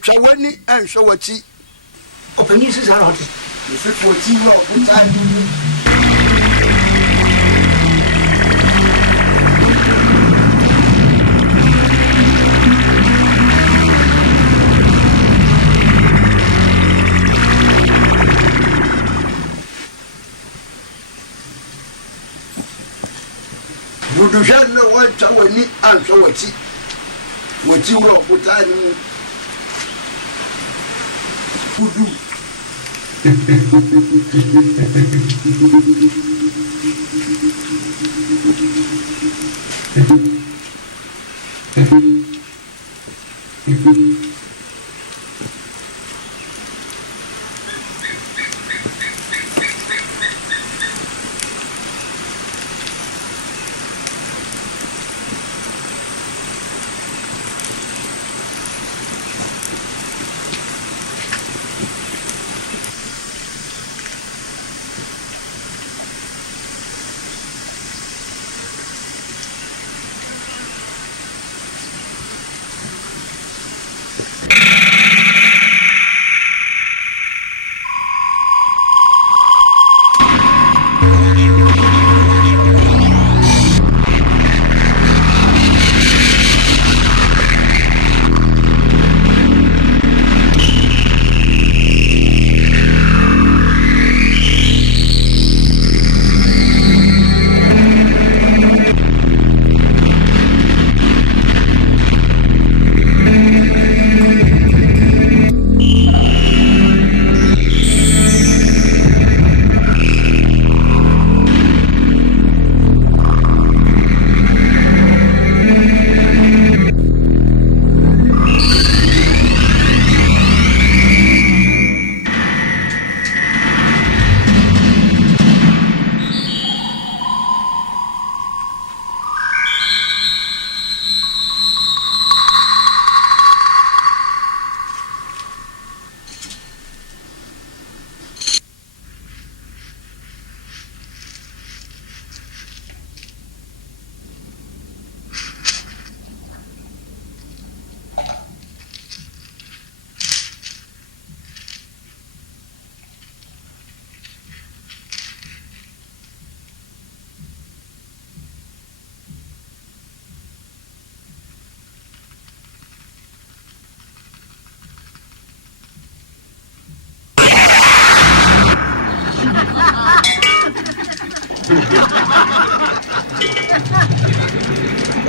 Chawani and Shawachi. Open uses are hot. Is it for Tino? What time? Would you have no one Chawani and Shawachi? What you will put time? Voodoo.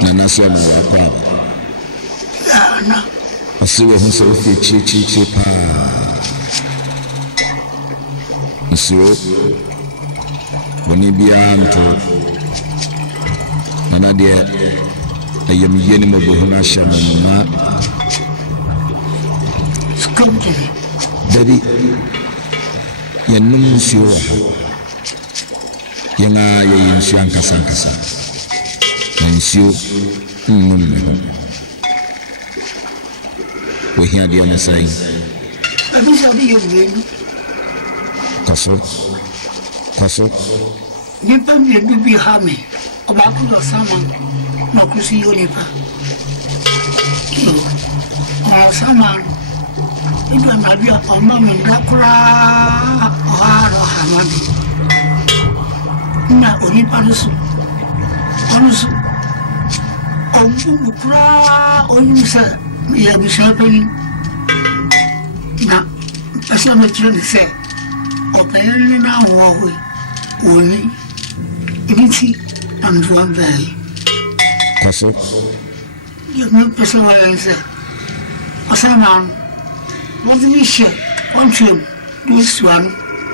Nana so no akwa. Ana. Asiwe hu so fi chi pa. Asiwe boni bia nto. Nana de ayem yeni mo bo na shamana. Skamte. Daddy yenum sio. Yenga yensu ankasa. Nsio we hear the other saying Koso Nipa mi bibi hame Obaku do sama na kusi yo nipa Ma sama Ido na bia oma mi ndakura Oharo hamadi Na onipa nusu Okukura onisa ya bishopeni na asa metro se openi na wowe oni ibiti amduan bai Koso you know person wa nse osama what we share one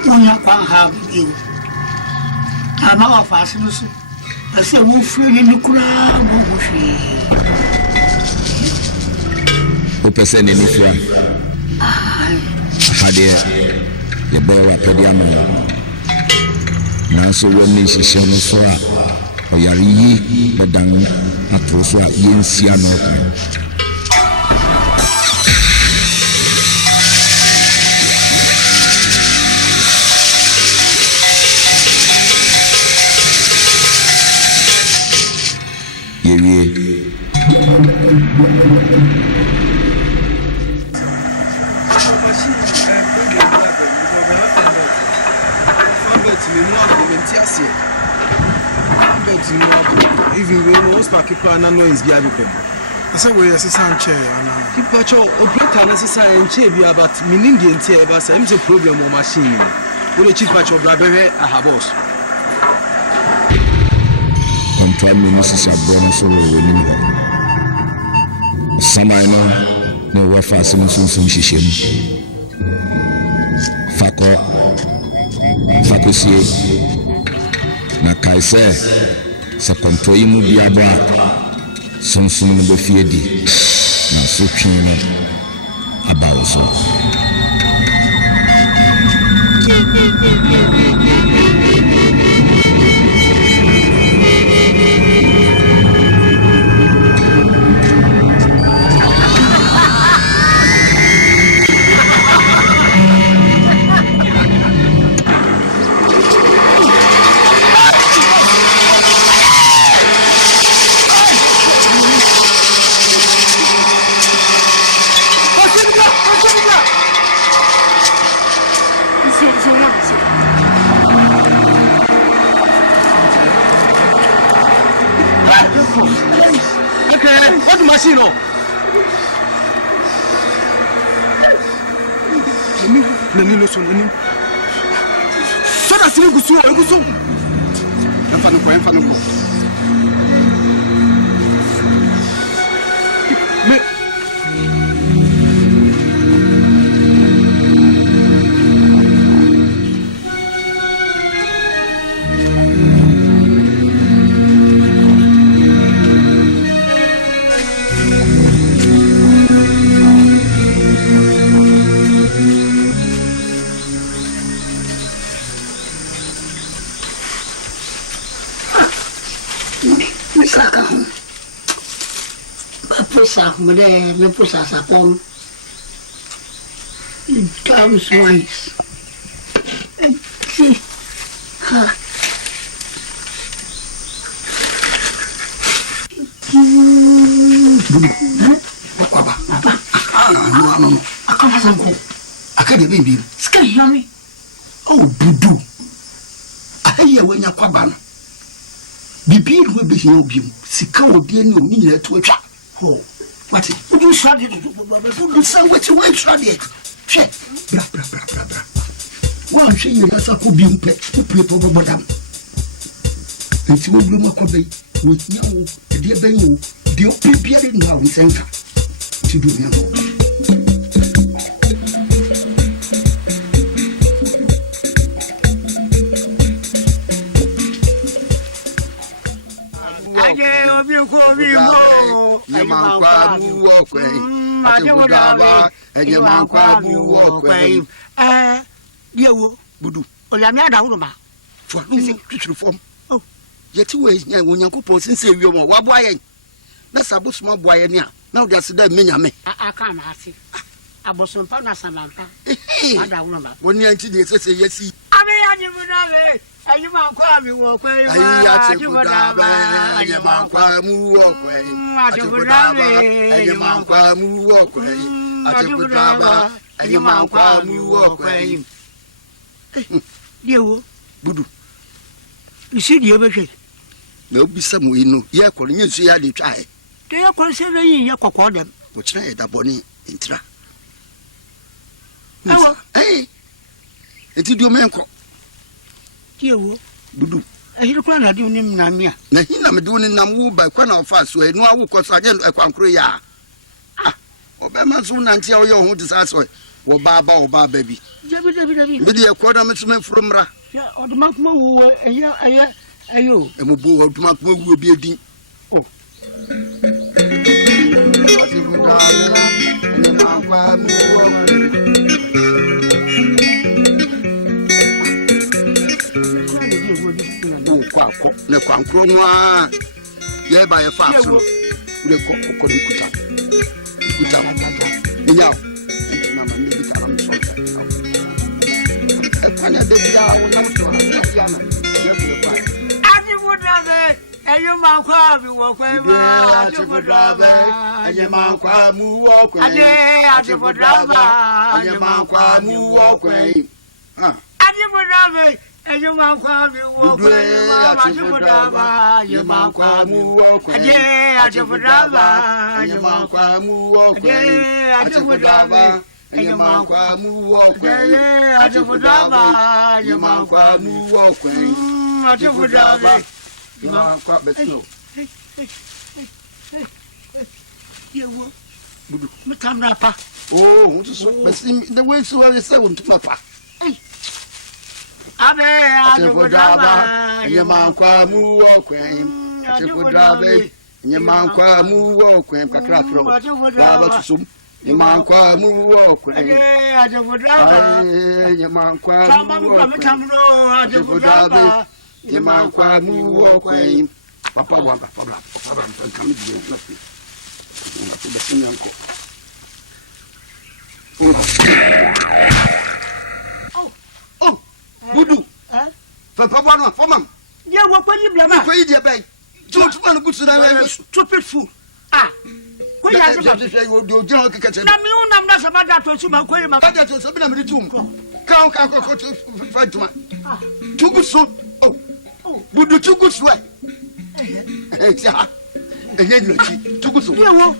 one kwa have you ama of us I say won free ni kura mo hwe o pese ne nifra hade ye be wa pedi ama na so won ni hihye no so a o yare yi bedan atro so a yensia no kan even we know what's packet plan and noise be able. I say we are saying chair and keep a show operator necessary and chair but meaning the entire but I'm the problem or machine. Will chief patch of driver a habos. I'm trying to miss a born solo winning her. Some I know no we're fastened some shishim. Fakosie na kaise se kontroi mu bia bra sonson no befie di na so twin no abawo so What machine? Nani so nani. So that's the go. Enfa no ko. Me pusa sapon. It comes once. Ha. Papa. No. Akaba sanko. Akade bibi. Ska yami. Oh budu. Ahaya wenya kwaba no. Bibi no be hia obiem. Sika odie ni oni nyina to atwa. Ho. What? Would you shred it? Would some which way shred it? Check. Bra. One she you has a could be people, madam. And she will bloom a copy with you, dear Benyu, the open beard now in Sanka. To do now. Budu. Olamia da wuruma. For twitru form. Oh. Yeti we nya wonyankopon sense wiom wa boaye. Na sabosuma boaye ne a. Na wo de da menya me. Aka na ase. Abosompa na samampa. Ada wuruma. Woni anti de sese yesi. Ame anyibuda me. Anyima kwa mi wo kwa yi. Anyibuda me. Anyima kwa mu wo kwa yi. Anyibuda me. Anyima kwa mu wo kwa yi. Anyibuda ba. Anyima kwa mu wo kwa yi. Dewo budu isi die behwe na obisa mo ino ye kworo nyesu ya de twae de ye kworo se be yin ye kokko dem wo kira ye daboni intira awo enti dio menko dewo budu ahiri kura na de onim na me a na hina me de onim nam wo ba kwa na ofa so enu awo koso aje ekwankoro ya obema so nanti a wo ye ho de sa so wo ba bi Dabi. Bidi e kwada me sume fromra. Ya, o de makuma wo eye Ayo. E mo bo oduma ko wu obi edin. Oh. Ati mo da ni ma kwa mu wo. Oh, kwa ne kwa nkro no a. Ye ba ye fa so. Ule ko ni kuta. Kuta. Ninya. Na ma ne bi ka na so. E kwa ne de bia wo na so na ya na. Ye ko fa. Ati fudrave. Ayo ma kwa bi wo kwa ma. Ati fudrave. Ayo ma kwa mu wo kwa. Ati fudrave. Ayo ma kwa mu wo kwa. Ah. Ati fudrave. Ayo ma kwa bi wo kwa. Ati fudrave. Ayo ma kwa mu wo kwa. Ati fudrave. Ayo ma kwa mu wo kwa. Ati fudrave. Ayo ma kwa mu wo kwa. Ati fudrave. Ayo ma kwa mu wo kwa. Ati fudrave. Ma kwa beto. Yewo. Budu. Mutamra pa. Oh, won't so the way so I say won't ma pa. Abe ajogodaba nyema kwa mu wo kwen. Ajogodaba nyema kwa mu wo kwen kakra kro. Baba susum. Nyema kwa mu wo kwen. Ajogodaba. Nyema kwa mu wo kwen. Ajogodaba. Nyema kwa mu wo kwen. Papa wanga papa come do nothing. Unga the senior uncle. Oh, Budu. Papa wana for mam. Ye wo kwani blama. Ko yi de bay. Don't man go to that stupid fool. Ah. Ko ya se ba. Do jira ka kace. Na mi unam na se ba da to su ma ko yi ma. Ka da to so bi na mi tum. Ka ko fajuma. Tugu so. Oh. Budu tugu so. Enye nyochi tugu so.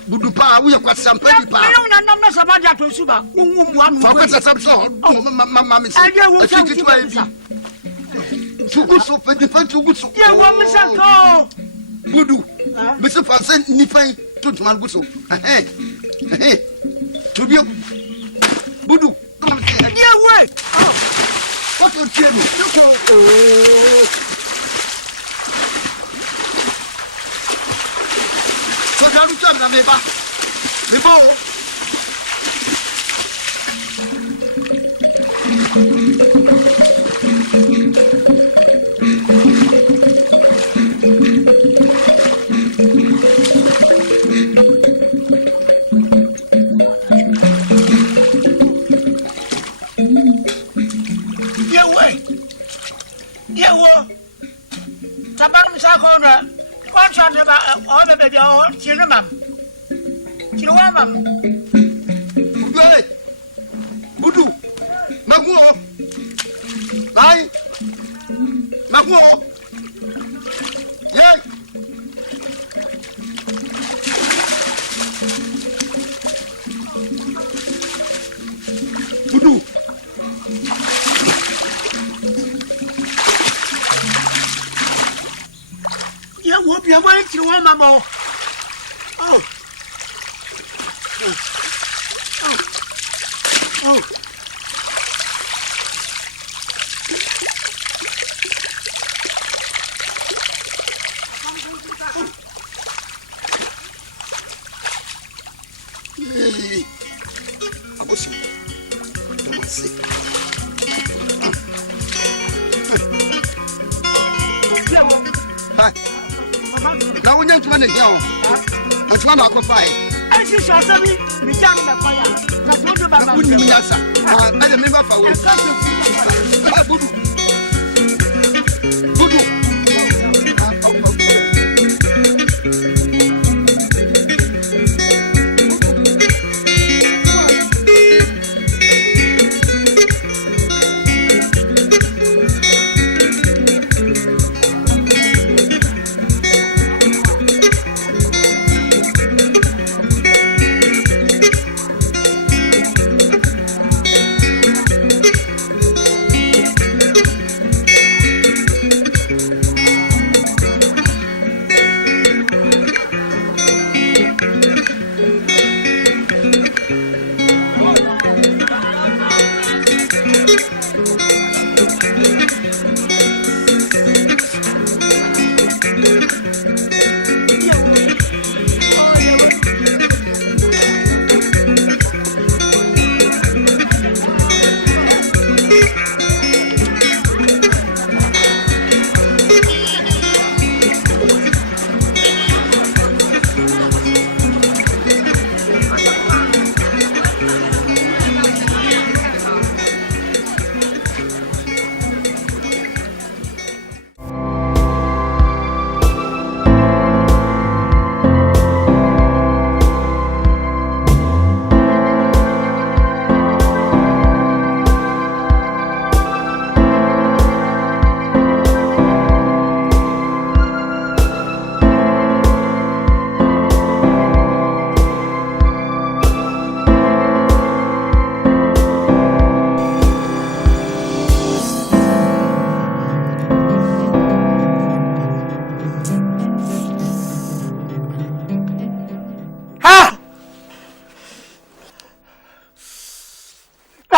Budu pa wo ye kwasampa di pa. Mi unam na se ba da to su ba. Unwu mu anu. Fa kwasa samso. Mama mi se. Tugu so pe di pa tugu so. Ye wo mi se ko. Budu. Mi se fa se ni fa to tuman guso. Tubio. Budu. Ye we. What you tell me? Oh. So can you tell me meba? Mebo. Budu, McBrOwN, Lai, McBrOwN, Yay. Budu. Yeah, whoop your way to one more. Oh. Oh. Hey. Owusu. Don't say. Hi. Now we need to manage now. What's one of five? I see something. We can't have fire. That's what the Baba Budu Miasa. I remember for Budu. Budu.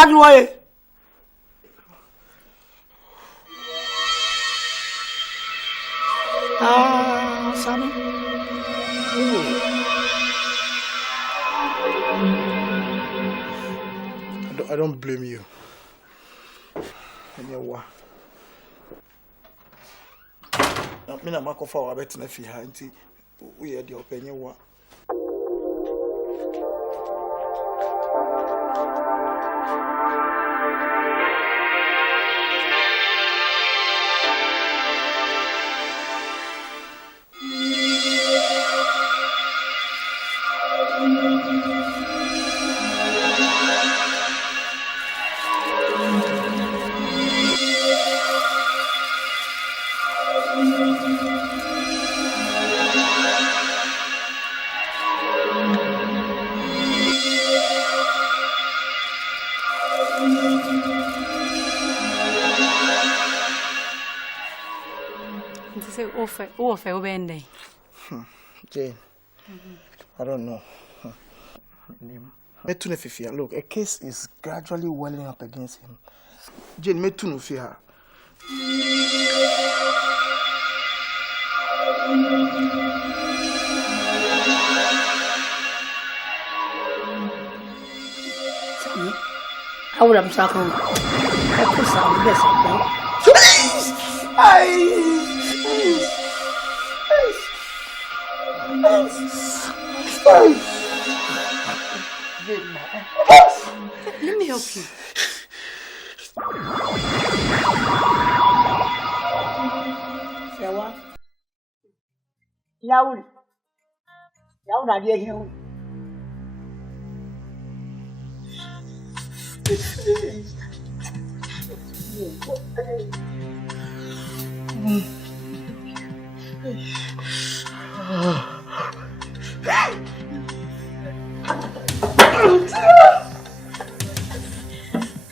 that way. Sonny. I don't blame you. Anyway. I'm going to go bet in a fee. We had the opinion. Jane, I don't know. Look, a case is gradually welling up against him. Jane, me too no fear. I would have talking. I put some best of Let me help you. Say what? Yaul. Yaul, I did hear.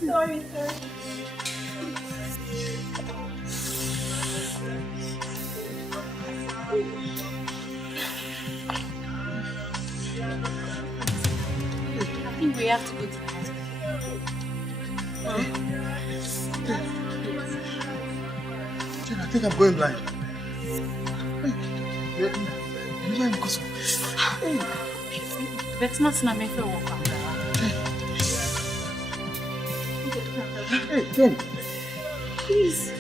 Sorry, sir. I think we have to go to the Jane, I think I'm going blind. That's not me for walk. Hey, Jane. Please.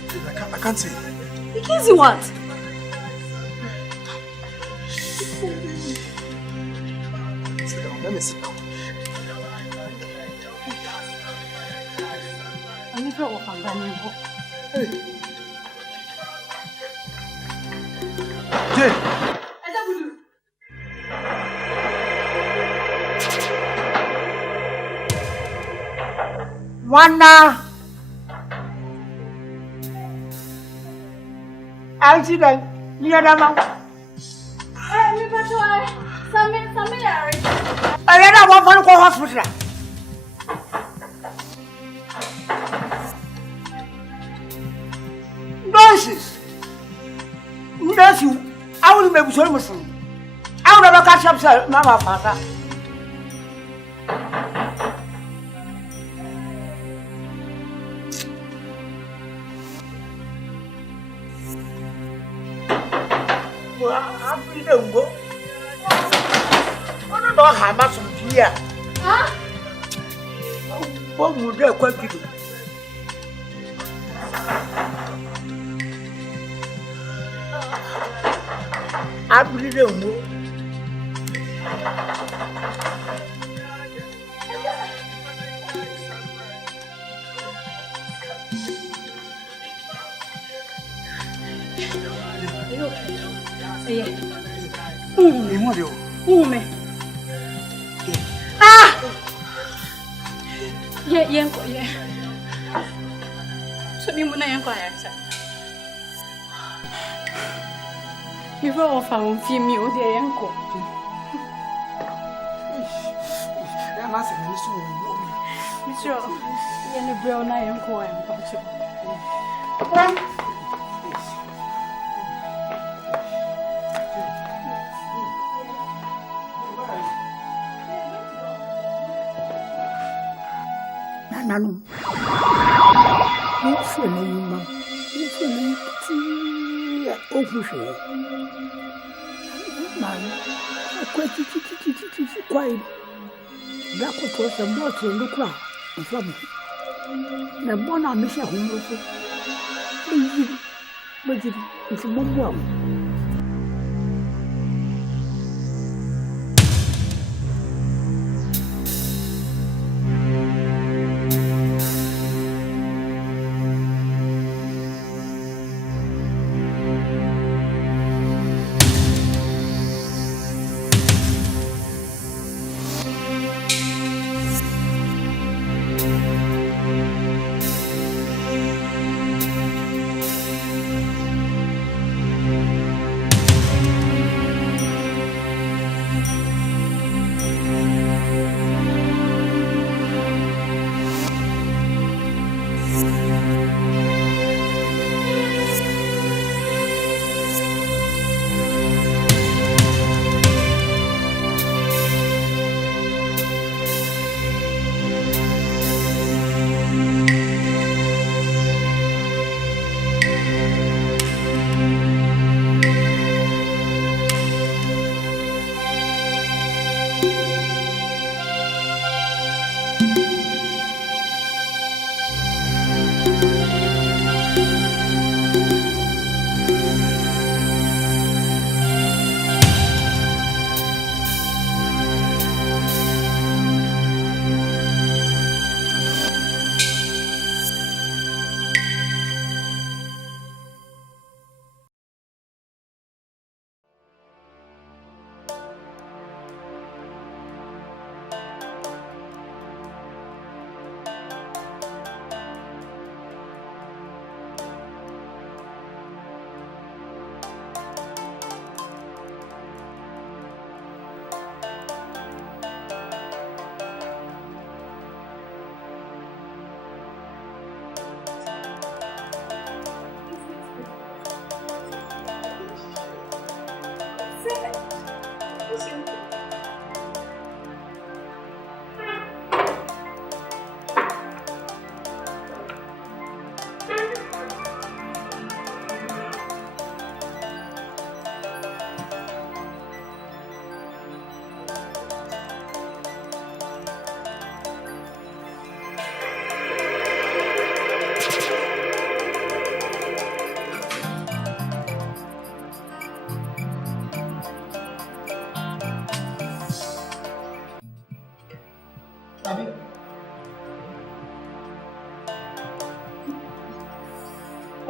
I can't see. Because what? Sit down. Let me sit down. I need to walk on that. Hey. Jane. Wanda. Accident. Near the mouth. Hey, Sammy, I ran out of one hospital. Nonsense. That's you. I will make sure Muslim. I will never catch up, sir, Mama, Father. I don't go. I don't know how much of here. Huh? What would you quite give? I really don't know. Yeah. So me muna yan kwaya sa. Mi fa ofa on fi mi o de yan ko. Ya ma se ni so wo. Mi so ye ni McBrOwN na yan ko yan pa cho. nanu. If you know, Okukuseku. Man, I quite quiet. That was the most in the crowd. From the one I miss a home. But it's a more.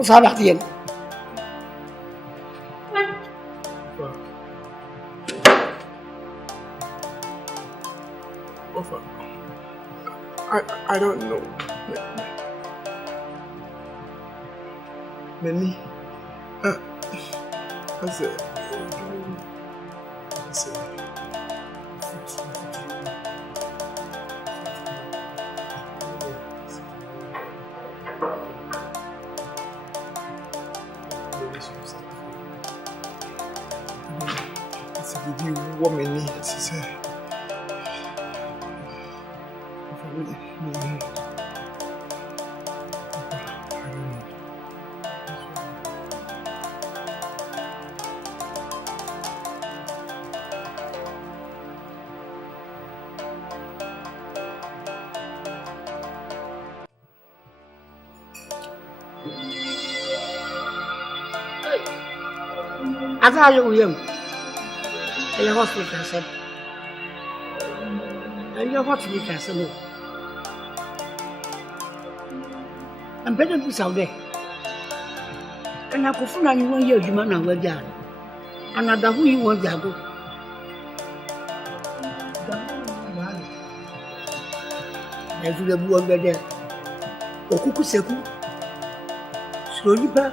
Ça va bien. I don't know. Many. That's it. Woman needs to say. I thought you were in the hospital, said. And you're hospital, I said. I'm better to out there. And I could find you 1 year, you man, and we're down. Another who you want to go. I do the one better. Okukuseku. Slowly back.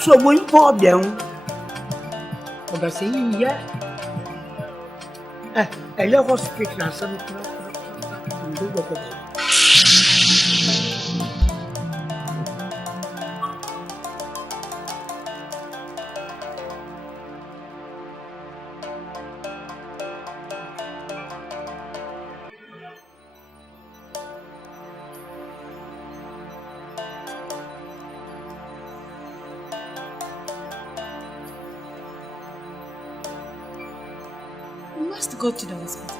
So when you fall down, but I say, yeah, a little hospital and some do what they must go to the hospital.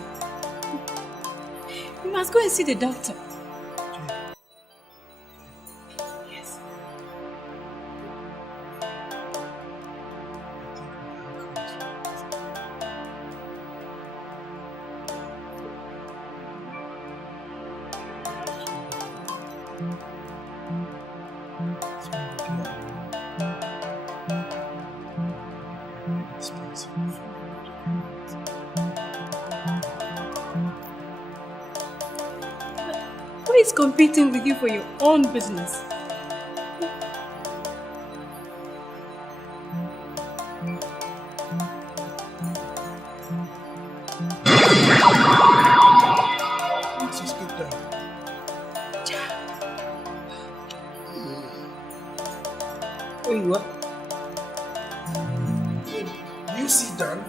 You must go and see the doctor. Yes. Who is competing with you for your own business? Where you are? Do you see Dan?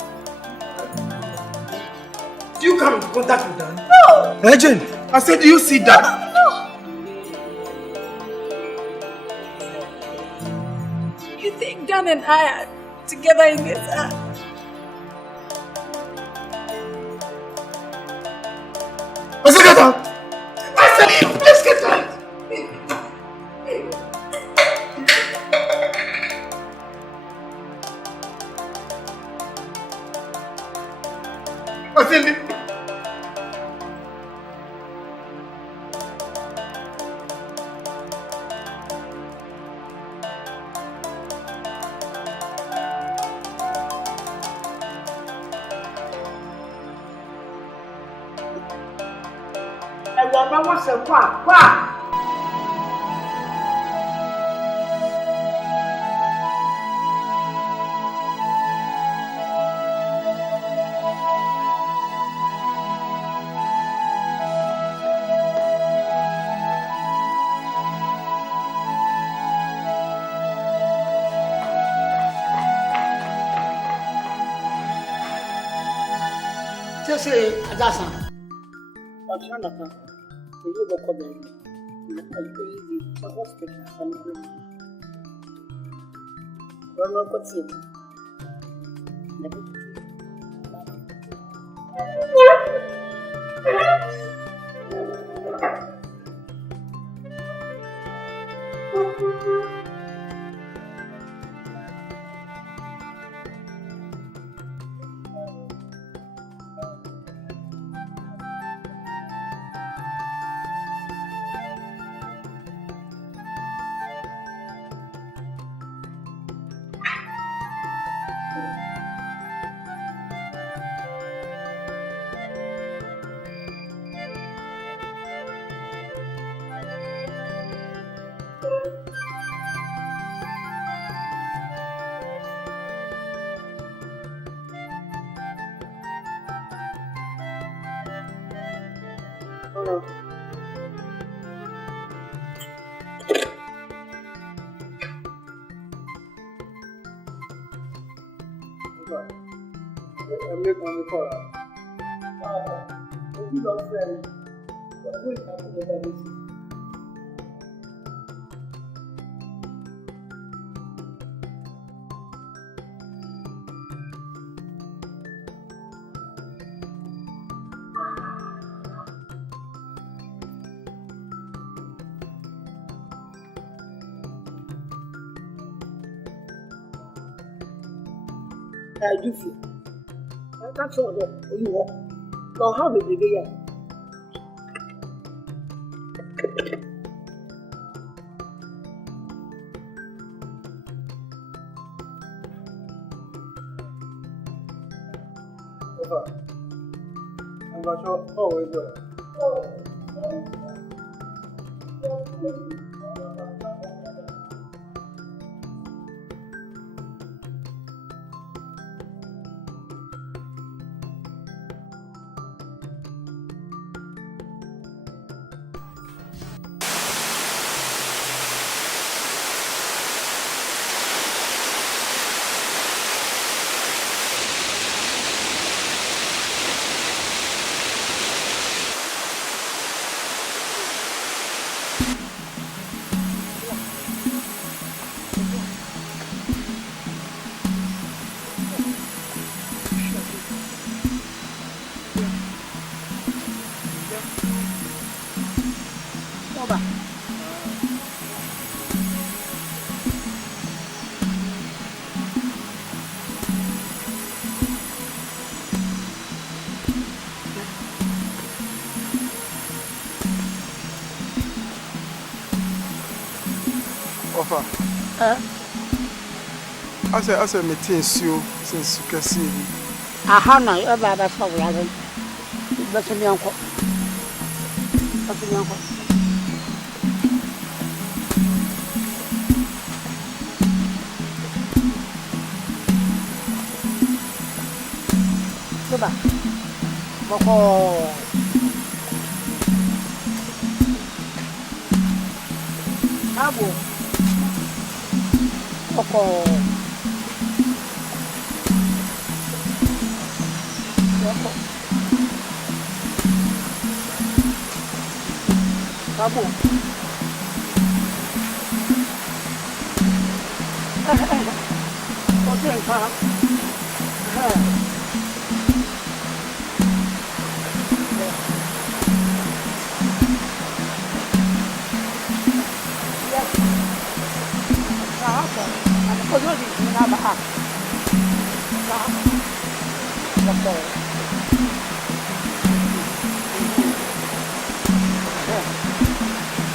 Do you come into contact with Dan? No! Agent, I said, do you see Dan? No! You think Dan and I are together in this? I said, get out! I said, let's get out! I said, say Agya. I'm trying to come. You go come in. The hospital. I'm not going to see you. I do feel. I can't show them. You walk. Now, how did they get here? I'm not sure. Oh, it's good. Offer. I said, meetings you since you can see. Aha na eba ba fa wo yare. Ba se mi anko. Ba se mi anko. Soba. Boko. Abo. Boko. Kamu. Okey, tak.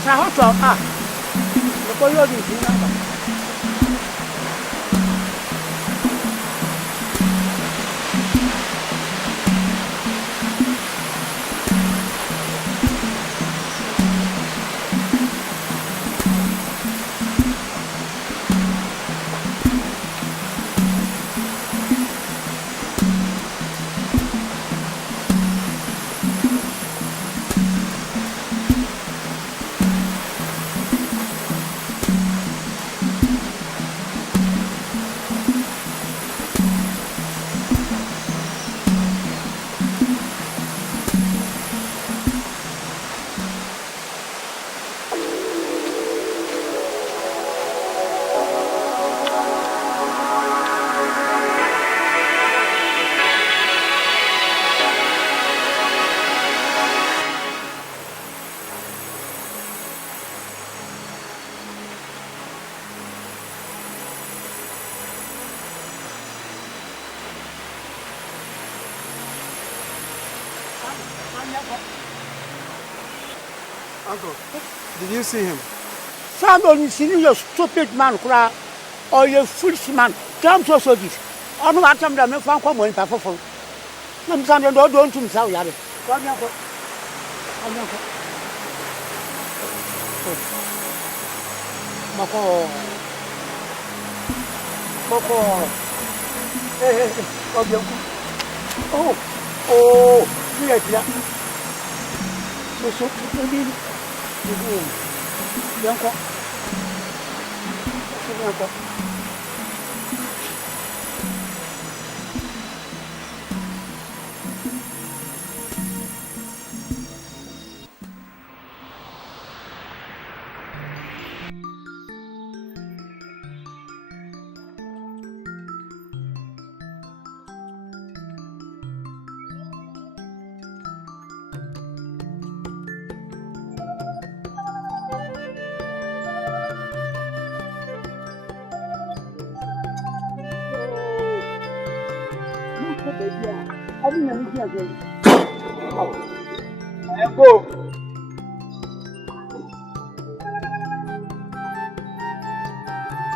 Sa hoto ko yo di sina ba Uncle, did you see him? Somebody seen you stupid man cry or you foolish man. Come to so this. I know what time that me fan come when papa phone. I'm saying don't to me say yare. Come here. Come here. Mako. Oh, yeah. So Yanko. Go.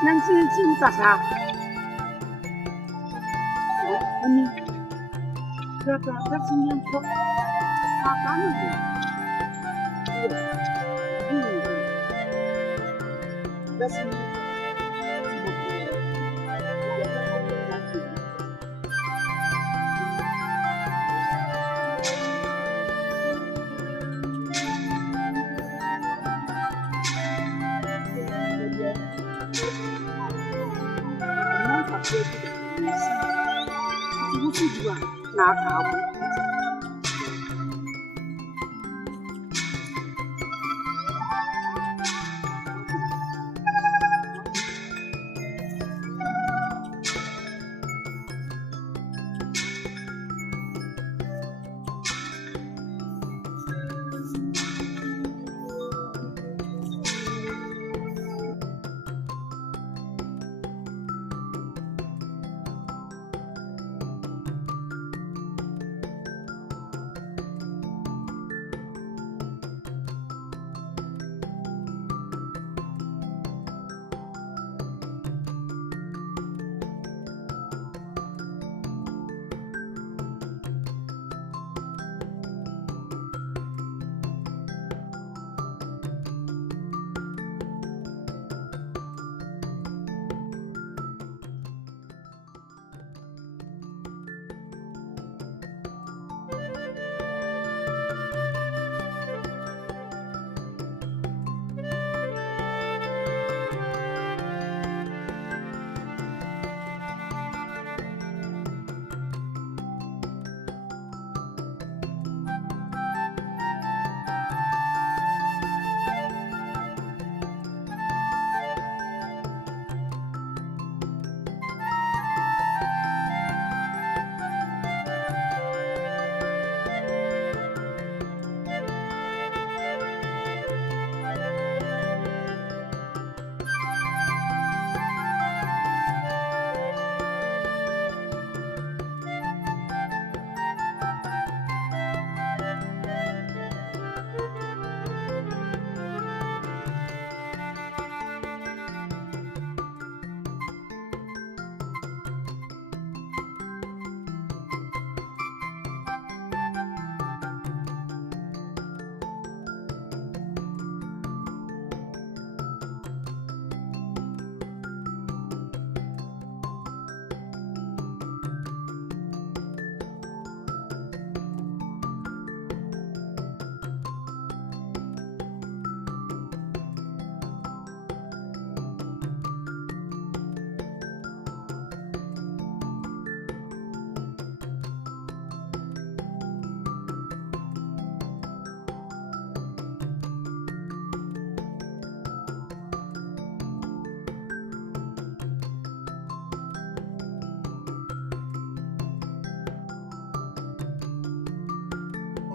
Nancy, Tata. That's in your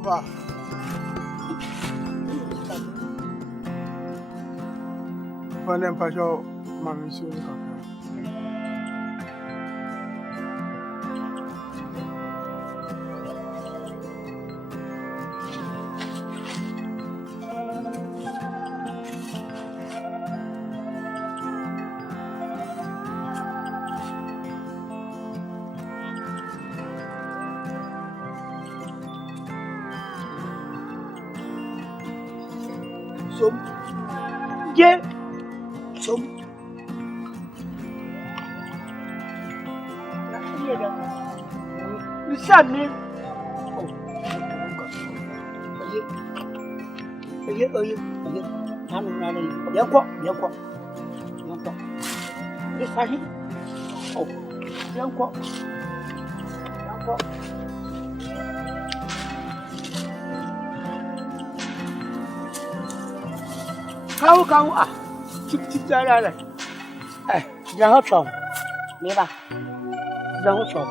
Wow. When I'm Pajo, Mammy, soon come. Yeah. So, you said me. Oh, Kau ah, cip dah. Jangan cong, ni bah, jangan cong.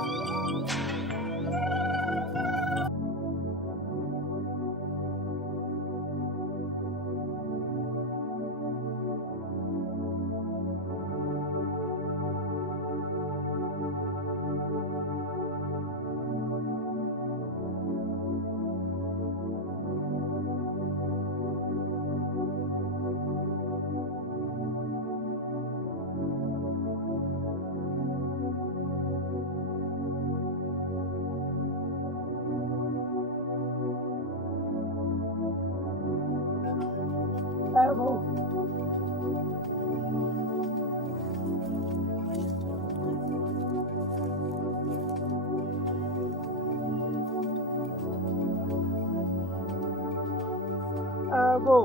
Go.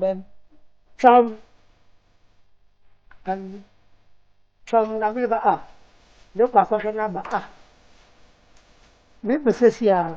Ben Trump and Trump na vile ah Look at the number. Ah, maybe says here.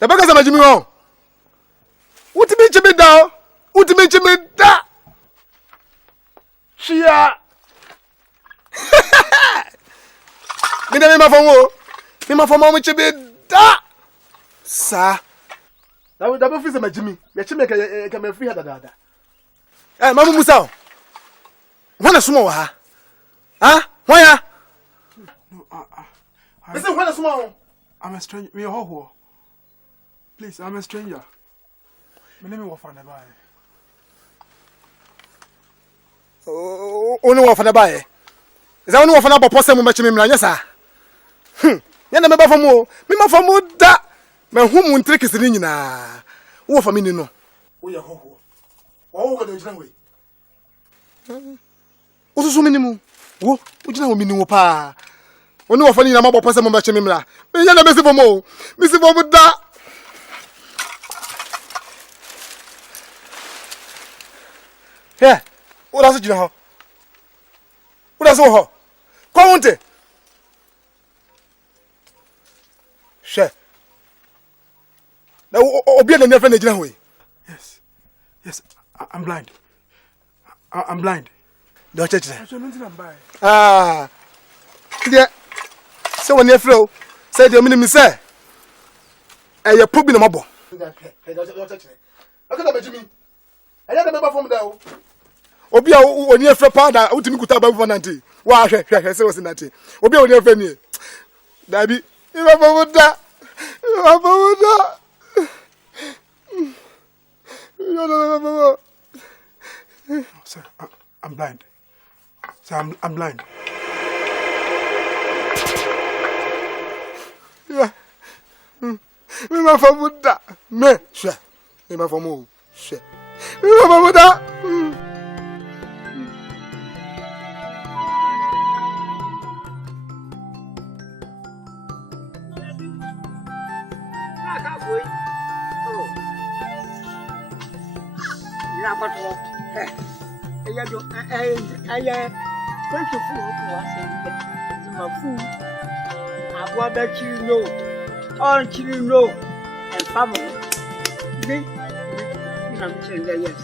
The baggers are Jimmy wrong. What to make me down? What to make me da? Shia. Me na me ma fomo me chibi da. Sa. That will feel my Jimmy. Ya chime ka me free da. Eh, Mamu Musa. Wana sumo wa ha? Ha? Wanya? No, Listen, wana sumo. I'm a stranger. Me ho. Please, I'm a stranger. My name is Wafana Baye. Only Wafana Baye. Is that only Wafana Baye person mo mechi me mra nyesa? Ya na me ba famo. Me ma famo da. Me hu mu ntre kesiri nyina. Wo fa me ni no. Wo ye ho. Wo ko de jina we. Osusu me ni mu. Wo jina wo me ni wo pa. Oni Wafana ni na ma ba person mo mechi me mra. Me ya na me si famo. Me si famo da. Yeah, what else did you know? What else? Come on, share. Now, Obi and never need way. Yes, I'm blind. I'm blind. Don't touch that. I'm blind. Ah, yeah. So when you flow, say the minimum say, and you're probably no more. Don't touch it. Look at Jimmy. I don't remember from there. Obi a oni efre powder utimi kuta ba 490 wa hwe se wosi nati obi a oni efre ni dabi iba bomuda Sir, I'm blind. Sir, I'm blind. Yeah. Me ma famuda me sure me ma famu sure me ma famuda and family. I'm saying yes.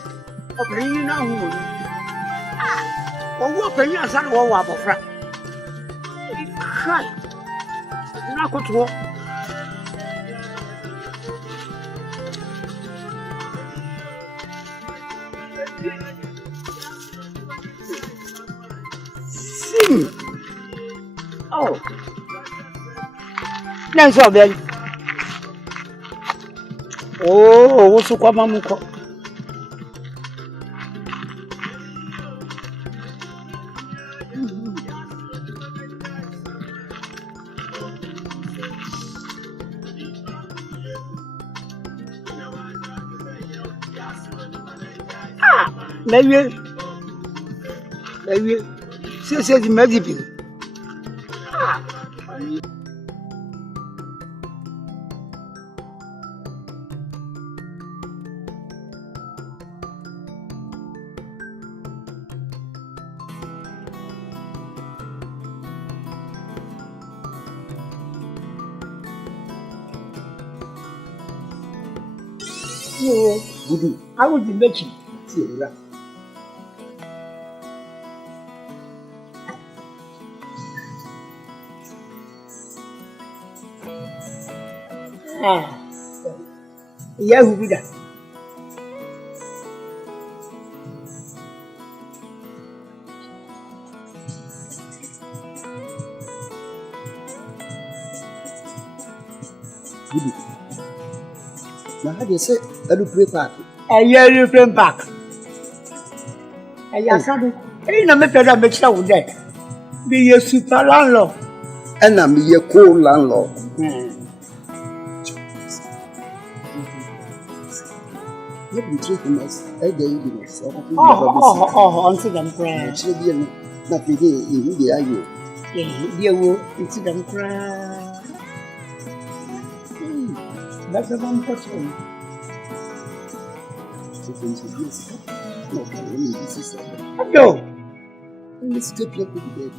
Opinion now. Oh, what opinion is that? What about Frank? Not good to walk. Sing. Oh. Nice of them. Oh, what's the Kwame? Maybe. Say the medicine. You, Budu, I will be making. Ah, yeah, who did that? Now, how do you say, I do play park? A year you came back. A year, Saturday. Ain't a method of mixture with that. Be a super landlord. And I'm a cool landlord. Let me treat him as a day. Oh, unto them cry. Children, not be in the eye. Dear, into them cry. That's a one person. No, let's take your baby.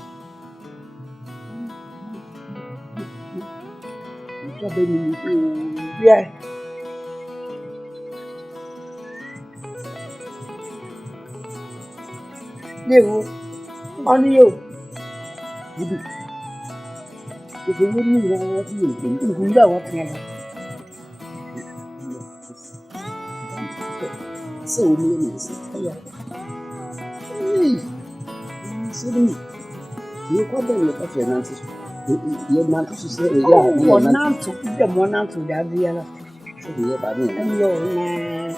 Yeah. You, on you. If you wouldn't know what you know what you know. So, yeah. You come back with your finances. Your man to say, oh, not to the one out to the other. So, yeah, by me. No, man.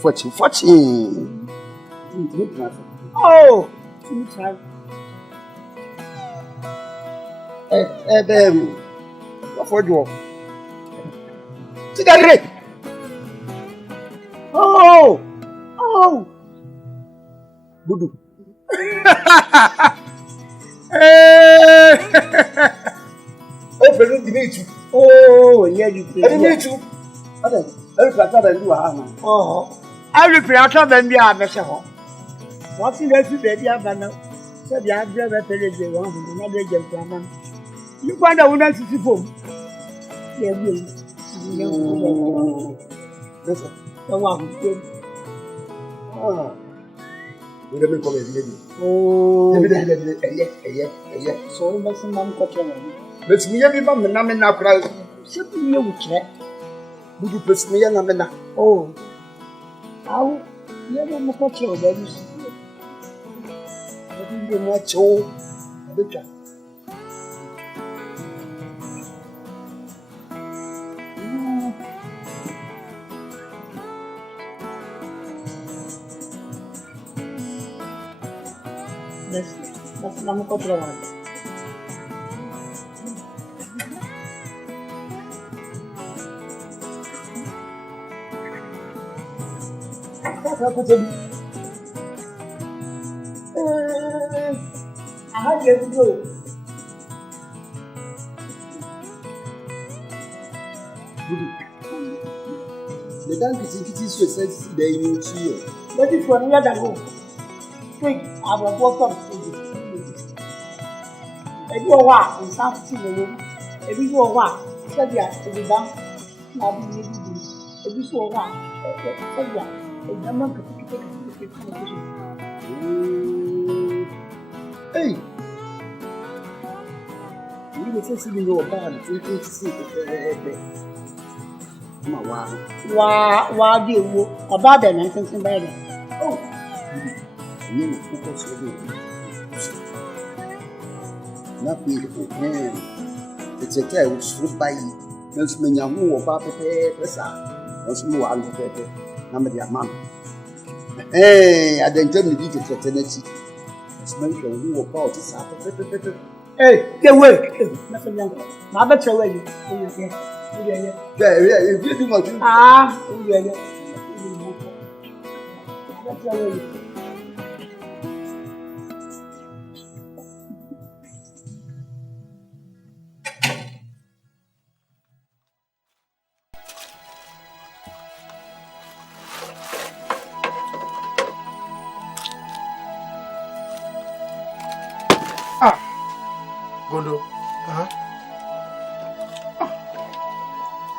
Fortune. Oh, what for you? Cigarette. Oh, Budu. Open the meat. Oh, yeah, you play. I didn't meet you. Oh, I will play out of them. Yeah, Mr. Hall. What's in that baby? I have no. So the idea of a pele, they want to not be just a man. You find out when I see home. Yeah, Listen, the one. Ah, we don't come here. Oh, yeah. So, that's a man cutting. Let's me every man, the name now cries. Simply you check. Would you press me and I'm Oh, how? You never cut your baby. I didn't do much. Oh, better. That's not cut your one. How do you go? The dance is so sensitive, they will see you. What if one other go? Quick, I will walk up to you. If you are what, and something in the room. If you are what, said ya to be done. Now be able to do. If you are what, said ya. The man could take hey, you were just sitting over bad, thinking to see the Why do you about the nonsense in bed? Oh, you know, focus on it. Not beautiful, man. It's a tale which stood by you. There's many who are about to pay the sound. There's more on the paper. Number your mom. Hey, I didn't tell you to get Tennessee. It's mentioned who were called to Saturday. Hey, get away. Nothing younger. My better way. Yeah, if you do much. Ah, yeah. That's the way. Gondo.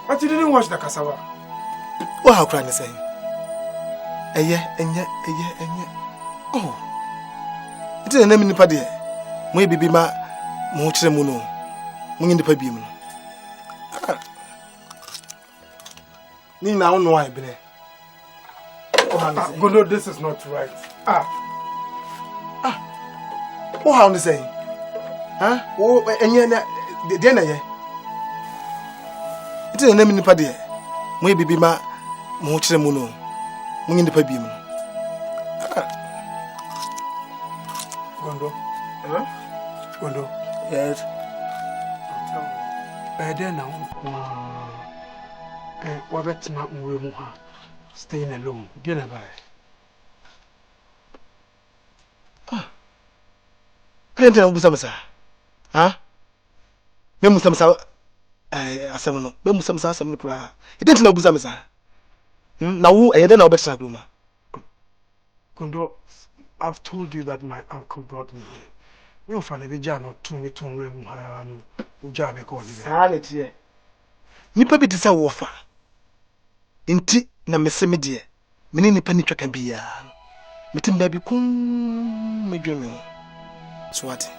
But you didn't wash the cassava. What how crying saying? Oh. It is a name in the paddy. Maybe be my Mochremuno. Wing in the pabim. Nina, I don't know why I've been. Gondo, this is not right. What how saying? Huh? Oh, and yet, dinner. It is a name in the paddy. Maybe be my Mochremuno. Wing in the pabim. Gondo. Huh? Gondo. Yes. Then now, what about my room? Staying alone. Dinner by. I didn't tell Musamasa. Huh? Memusamasa. I said, no, Memusamasa, some cry. He didn't know Musamasa. Now, I don't know better. Gondo, I've told you that my uncle brought me here. We don't find a jam or 22 room. Jam a call. Sanity. Nipa be this a warfare. Inti na meseme de. Meni nipa ni twaka bia. Metim baby kum medweme. So what?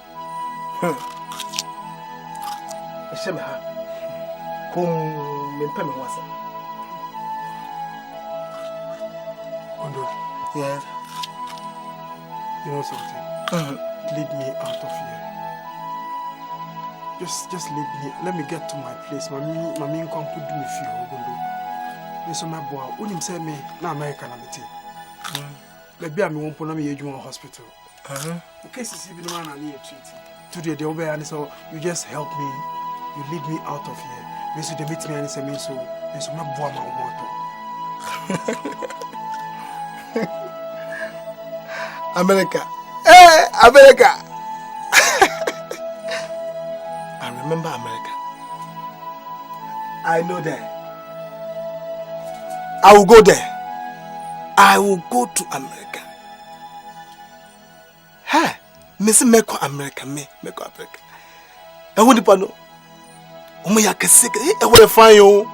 Eshema ha. Kum mempa me wasa. Gondo. Yes. You know something? Lead me out of here. Just lead me. Let me get to my place. Mami come could do me feel Gondo. So my boy, wouldn't say me na American amity. Maybe I'm won't put me in hospital. The case is even one I need treaty. Today they obey and so you just help me. You lead me out of here. Me so they meet me and say me so my boy my moto. America. Hey, America. I remember America. I know that. I will go there. I will go to America. Hey, Miss Meko America, Meko America. I want to know. Oh, my, I can see it. I will find you.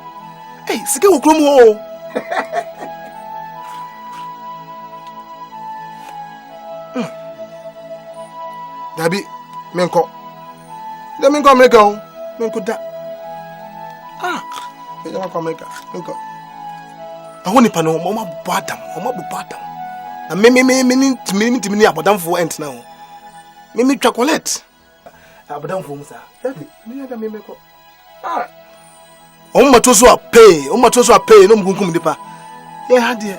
Hey, see you, Kromo. Dabi, Menko. Let me go America. Menko da. Let me go America. Menko. I want to know Mama Badam. Na me abodam for ent now. Me chocolate. Abodam for musa. Me ada me meko. O mato so pay no mgunkum dipa. Ye ha de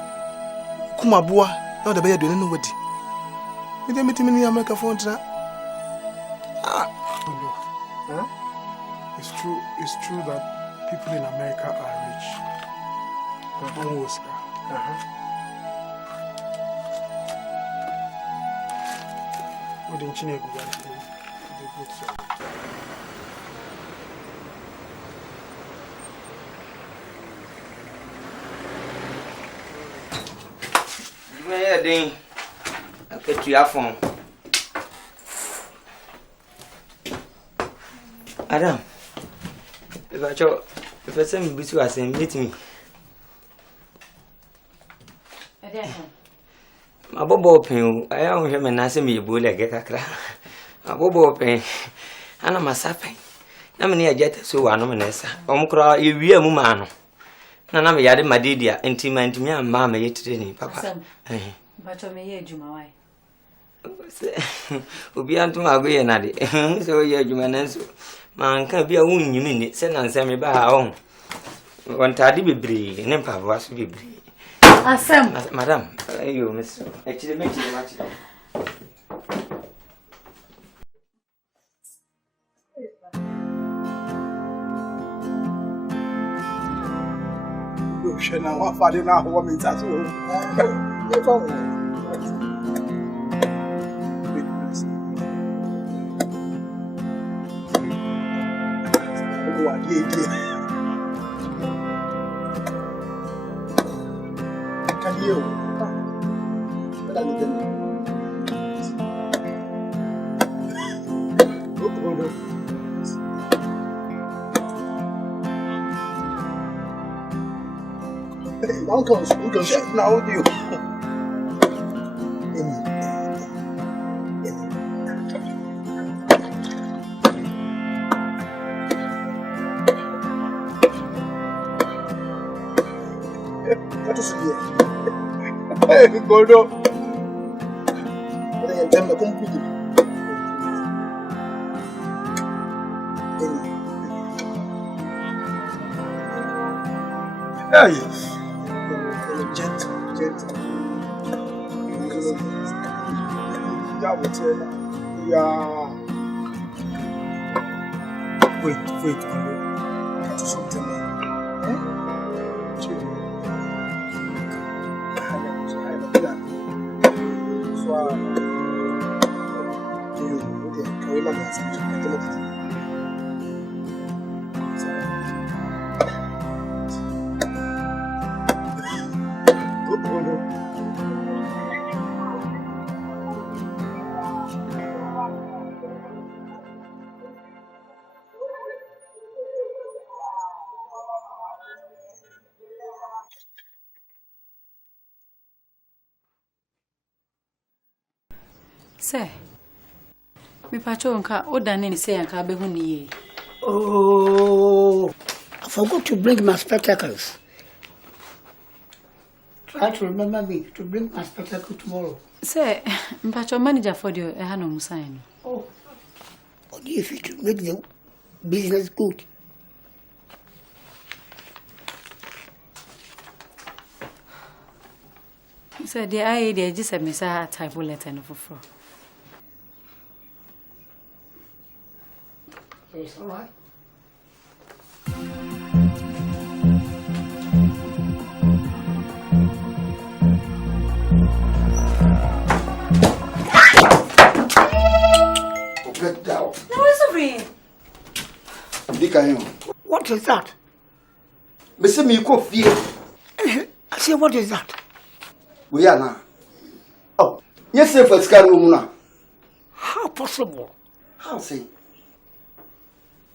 kuma boa na da be yado no wadi. Me de metimi America for ntra. It's true that people in America are rich. What didn't you go Then I get to your phone. Adam, if I send me to us and meet me. My bobo pen, I don't hear me answer me, bull like a crack. My bobo pen, and I'm a sapping. I'm near jet so anomalous. Omcra, you be a mumano. Nana me yard my didia, intimate me and mamma yet today, Papa. But I may hear you, my wife. Will be unto my way and addy. So, yeah, you man answer. Man can't be a woman, you mean it. Send and send me by our own. One tardy be bree, and then Papa was be bree. Madam, you miss. Actually, make you much. You know what father now woman as well. Uncle, now you. What is it? Hey, go on. Hey, gentle. Yeah. Wait, to something. Say, me patrol nka odane ni say nka be hu ni. Oh, I forgot to bring my spectacles. Try to remember me to bring my spectacles tomorrow. Say, me patrol manager for the no musign. Oh, only if you to make the business good. Say the I dey just a mesa type letter no for. It's all right. Get down. No, it's over. What is that? Mr. Miko fear. I say, what is that? We are now. Oh, yes, sir, for Scaruna. How possible? How say?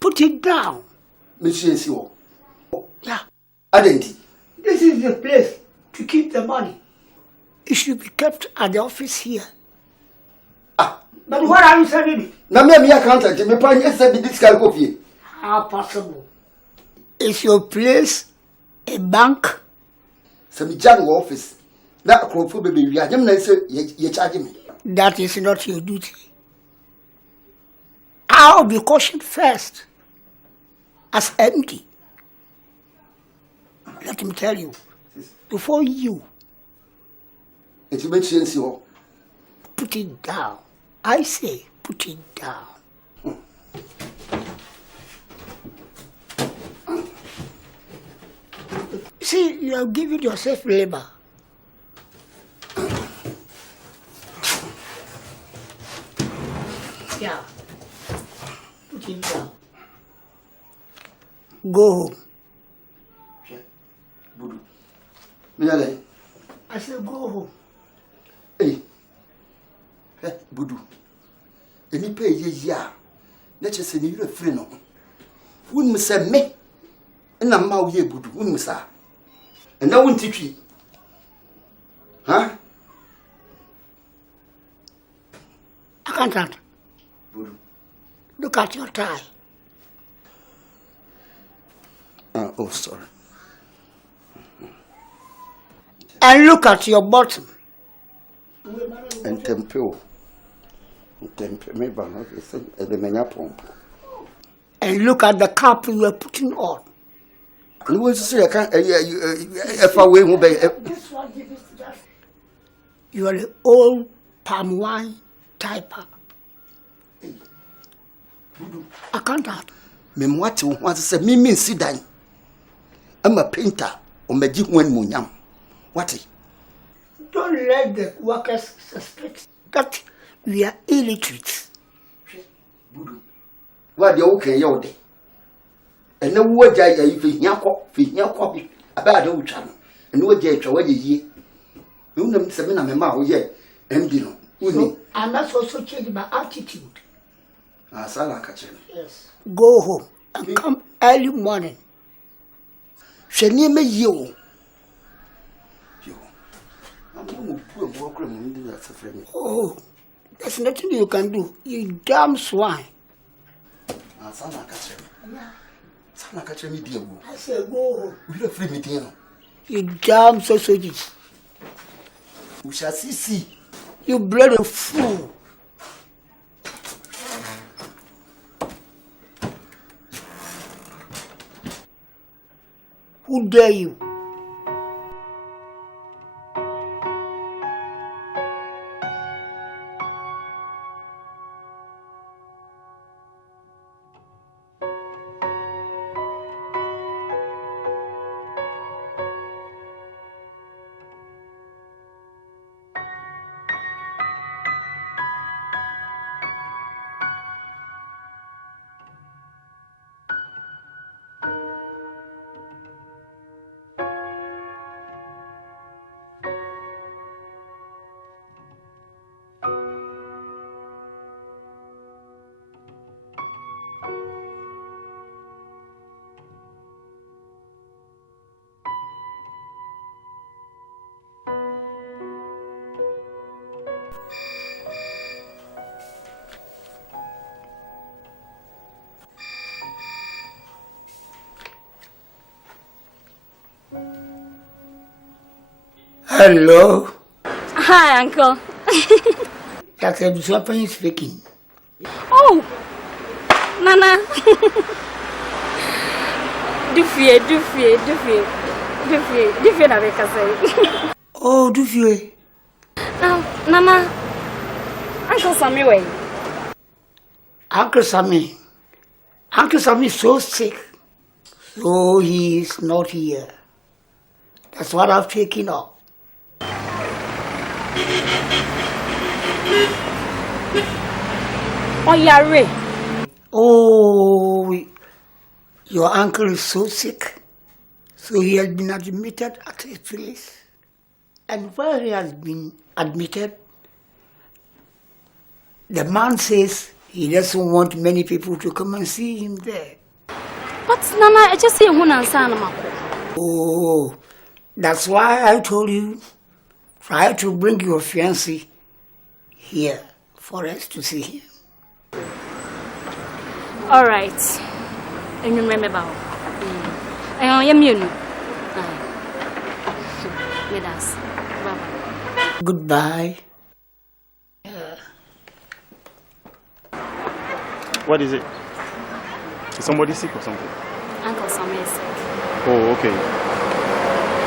Put it down. Monsieur Sio. Yeah. Identity. This is the place to keep the money. It should be kept at the office here. Ah. But what are you saying? Now, me accountant, me pay yes, sir, this guy coffee. How possible? Is your place a bank? Some general office. That crop for baby, we are you charge me. That is not your duty. I'll be cautioned first. As empty. Let me tell you, before you put it down. I say, put it down. See, you are giving yourself labor. Yeah. Put it down. Go home. I said, go home. Hey, Budu. Any pay ya. Let us say you're a friend. Wouldn't say me. And I'm now here, Budu. Wouldn't say. And I won't teach you. Huh? Accountant. Look at your tie. Oh, sorry. And look at your bottom. And Ntow. And look at the cap you are putting on. And what to say? I can't. If I wait, This one gives that. You are an old palm wine typer. Accountant. Me what to say? Me mean sit down. I'm a painter. Or me give one munyam. What? Don't let the workers suspect that we are illiterate. What the okay yode? And no word I if you copy about the old channel. And no jet away ye. You know, Sabina, my mouth, yeah, and you know. I must also change my attitude. Ah, Sarah catch Yes. Go home and come early morning. She near me you. Oh, there's nothing you can do. You damn swine. I said, go. We'll free me, dear. You damn sausages. We shall see. You bloody fool. Who dare you? Hello. Hi, Uncle. That's a something speaking. Oh, Nana. Dufie, na beka say. Oh, Dufie. Nana. Uncle Sammy way. Uncle Sammy is so sick, so he is not here. That's what I've taken up. Oh, Yare. Oh, your uncle is so sick, so he has been admitted at a place. And where he has been admitted, the man says he doesn't want many people to come and see him there. But Nana, I just say Ansah. Oh, that's why I told you, try to bring your fiancé here for us to see him. All right. And remember about. I am you. With us. Bye-bye. Goodbye. What is it? Is somebody sick or something? Uncle Sammy is sick. Oh, okay.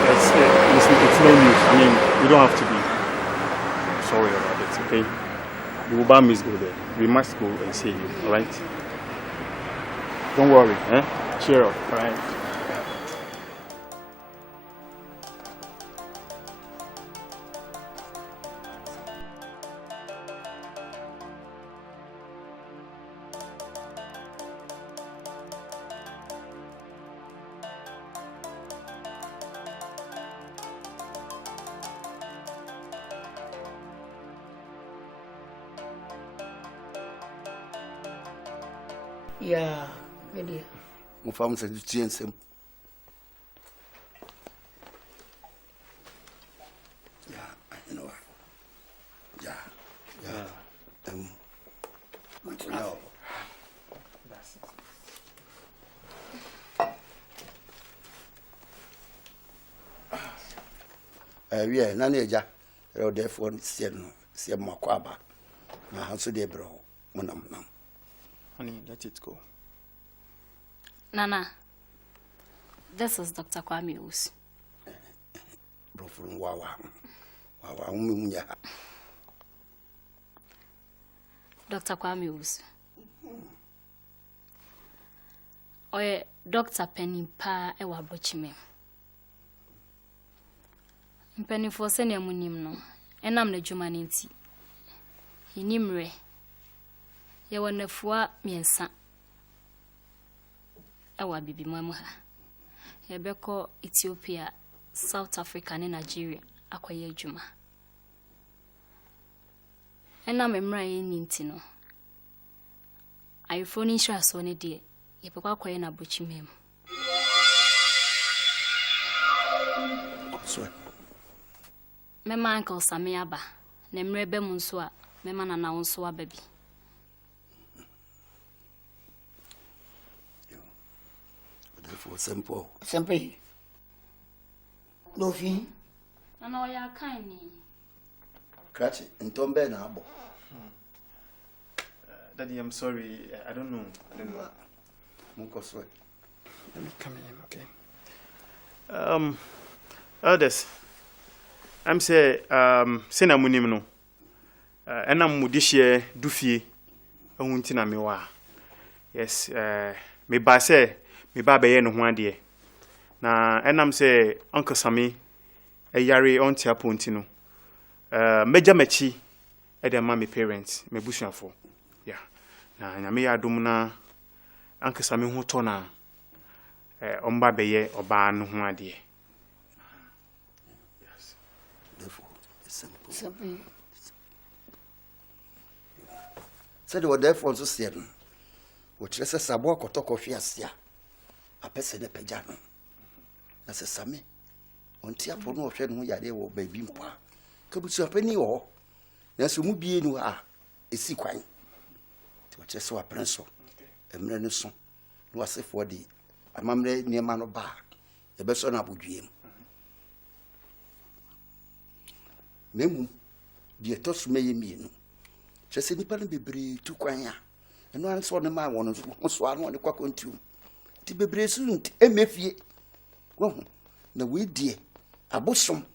It's no news. I mean, you don't have to be sorry about it, okay? The Uber miss go there. We must go and see you, alright? Don't worry, eh? Cheer up, alright? Yeah, maybe. My family said to change him. Yeah, you know what? Yeah. No. Yeah, Nani Agya, therefore, see Makwaba. My house today, bro. Honey, let it go. Nana, this is Dr. Kwame Owusu. Bro, from Wawa. Dr. Kwame Owusu. Oye, Dr. Penny Pa ewa bochime. Penny for senior munim no. Enam ne jumani nti. Inimre. Yawa nefua miensa. Ewa bibi mwamu ha. Yabeko Ethiopia, South Africa ne Nigeria akwaye juma. Enam emra ye ninti no. Ayefoni insha so ne de. Yepekwa akwaye na bochimem. So Mema Uncle Sammy aba. na mmerɛ bɛ mu nso a mema na na wo nso aba bi. Therefore, simple. Simple. No fee. And all your kind. Cratch it and Tom Ben Abo. Daddy, I'm sorry. I don't know. Let me come in, okay? Elders, I'm say, Sena Munimno. And I'm Mudishie Dufie, a Wuntina Miwa. Yes, me basse, me babe no one dear. Na and I'm say, Uncle Sammy, a yari on tia pontino. Major Mechi, and their mammy parents, me bushan for. Yeah. Na me adumna, Uncle Sammy Hotona, Omba Beye or Ban one dear. Yes. Therefore, it's simple. Said you were therefore so certain. Which is a sabo kotoko fiasia. A person de pejano. That's a same. On tia pono of shed no yade or baby mpa. Kabusu a penny or. That's who be no a sequine. To which is so a prince. A mrenuson. No as if for the a mamre near man of bar. The best on Abu Dream. Memu, be a toss may mean. Just any pan be brave to quanya. And one saw the man one swallow on the quack on two. To be brave soon, MFE. Well, the way dear, a bosom,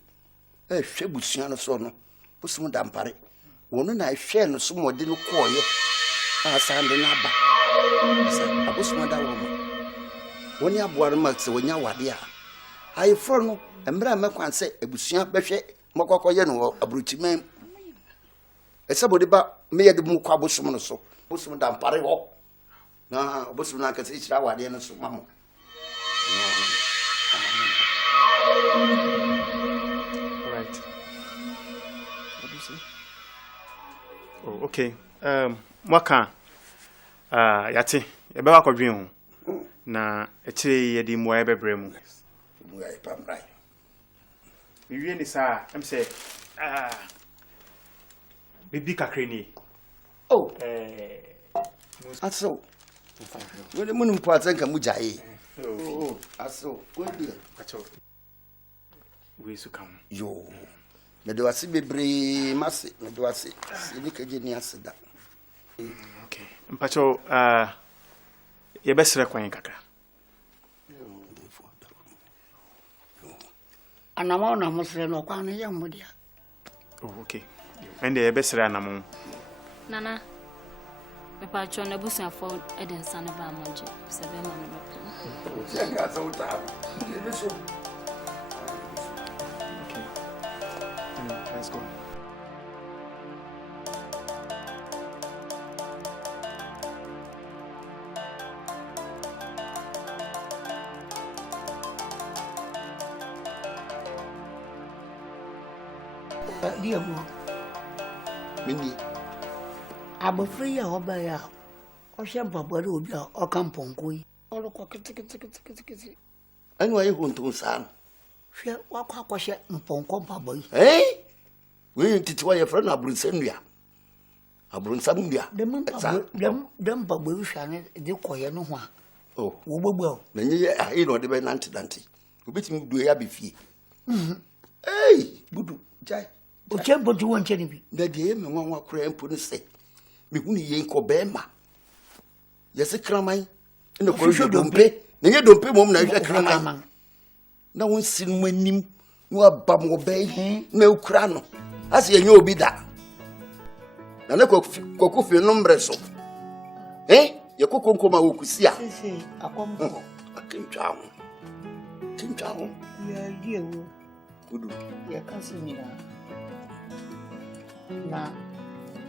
a shabusiano sono, bosom dampare. One I share no somewhat didn't call you. I signed the nabba. A bosom that woman. When you have one month, when you are there, I follow and Bramma say a busian beshe, Mokoyano, a bruty man. A somebody but me at the Mukabo Sumono so. Bosom dampare walk. No, bosom like a teacher, our dear so mamma. Right. What do you say? Oh, okay. Waka. Yate. Eba ko dwen ho. Na etire ye di mo ebe bremu. Mo ya pam right. Mi wie ni sa, em say bibi kakre ni. Oh. Aso. Wele munum po atanka mu jae. Oh, aso. What dear? Acho. We su come. Yo. Me do asi bebre mase, me do asi. Ni kaje ni asida. Okay. Mpacho ye besre kwan kakra. Anama na musre no kwa na yamudia. Oh, okay. And ye besre anamo. Nana. Me pa cho na busu afọ eden sa na ba monje. Se be ma me be. Senga so ta. Okay. Let's go. Diabo. Mini. Abofri ya obaya. O she babare obi a o kan ponko yi. O lo ko kiti. Anu ayi huntu san. Hwe wakwa akwhye mponko babo yi. We ntiti wa ye fra na abrunsanua. Abrunsan nua. Dem babo yi hwa ne de koye no ho a. Oh, wo gbogbo o. Na nye ayi no de be nanti. Obetimi du ya be fie. Budu jai. O chembo tu won cheni bi. Na de me nwa kora empo ne se. Me hu ni ye nko be ma. Yesi kraman. Ene ko dompe. Na nye dompe mom na hwe kraman. Na won sin mu anim. No abam wo be. Na ukura no. Ase ye obi da. Na ne kokufi no mbreso. Ye kokonkoma wokusi a. Akombo. Akintwa ho. Tinta ho. Ya diewo. Budu. Ya kasimira. Na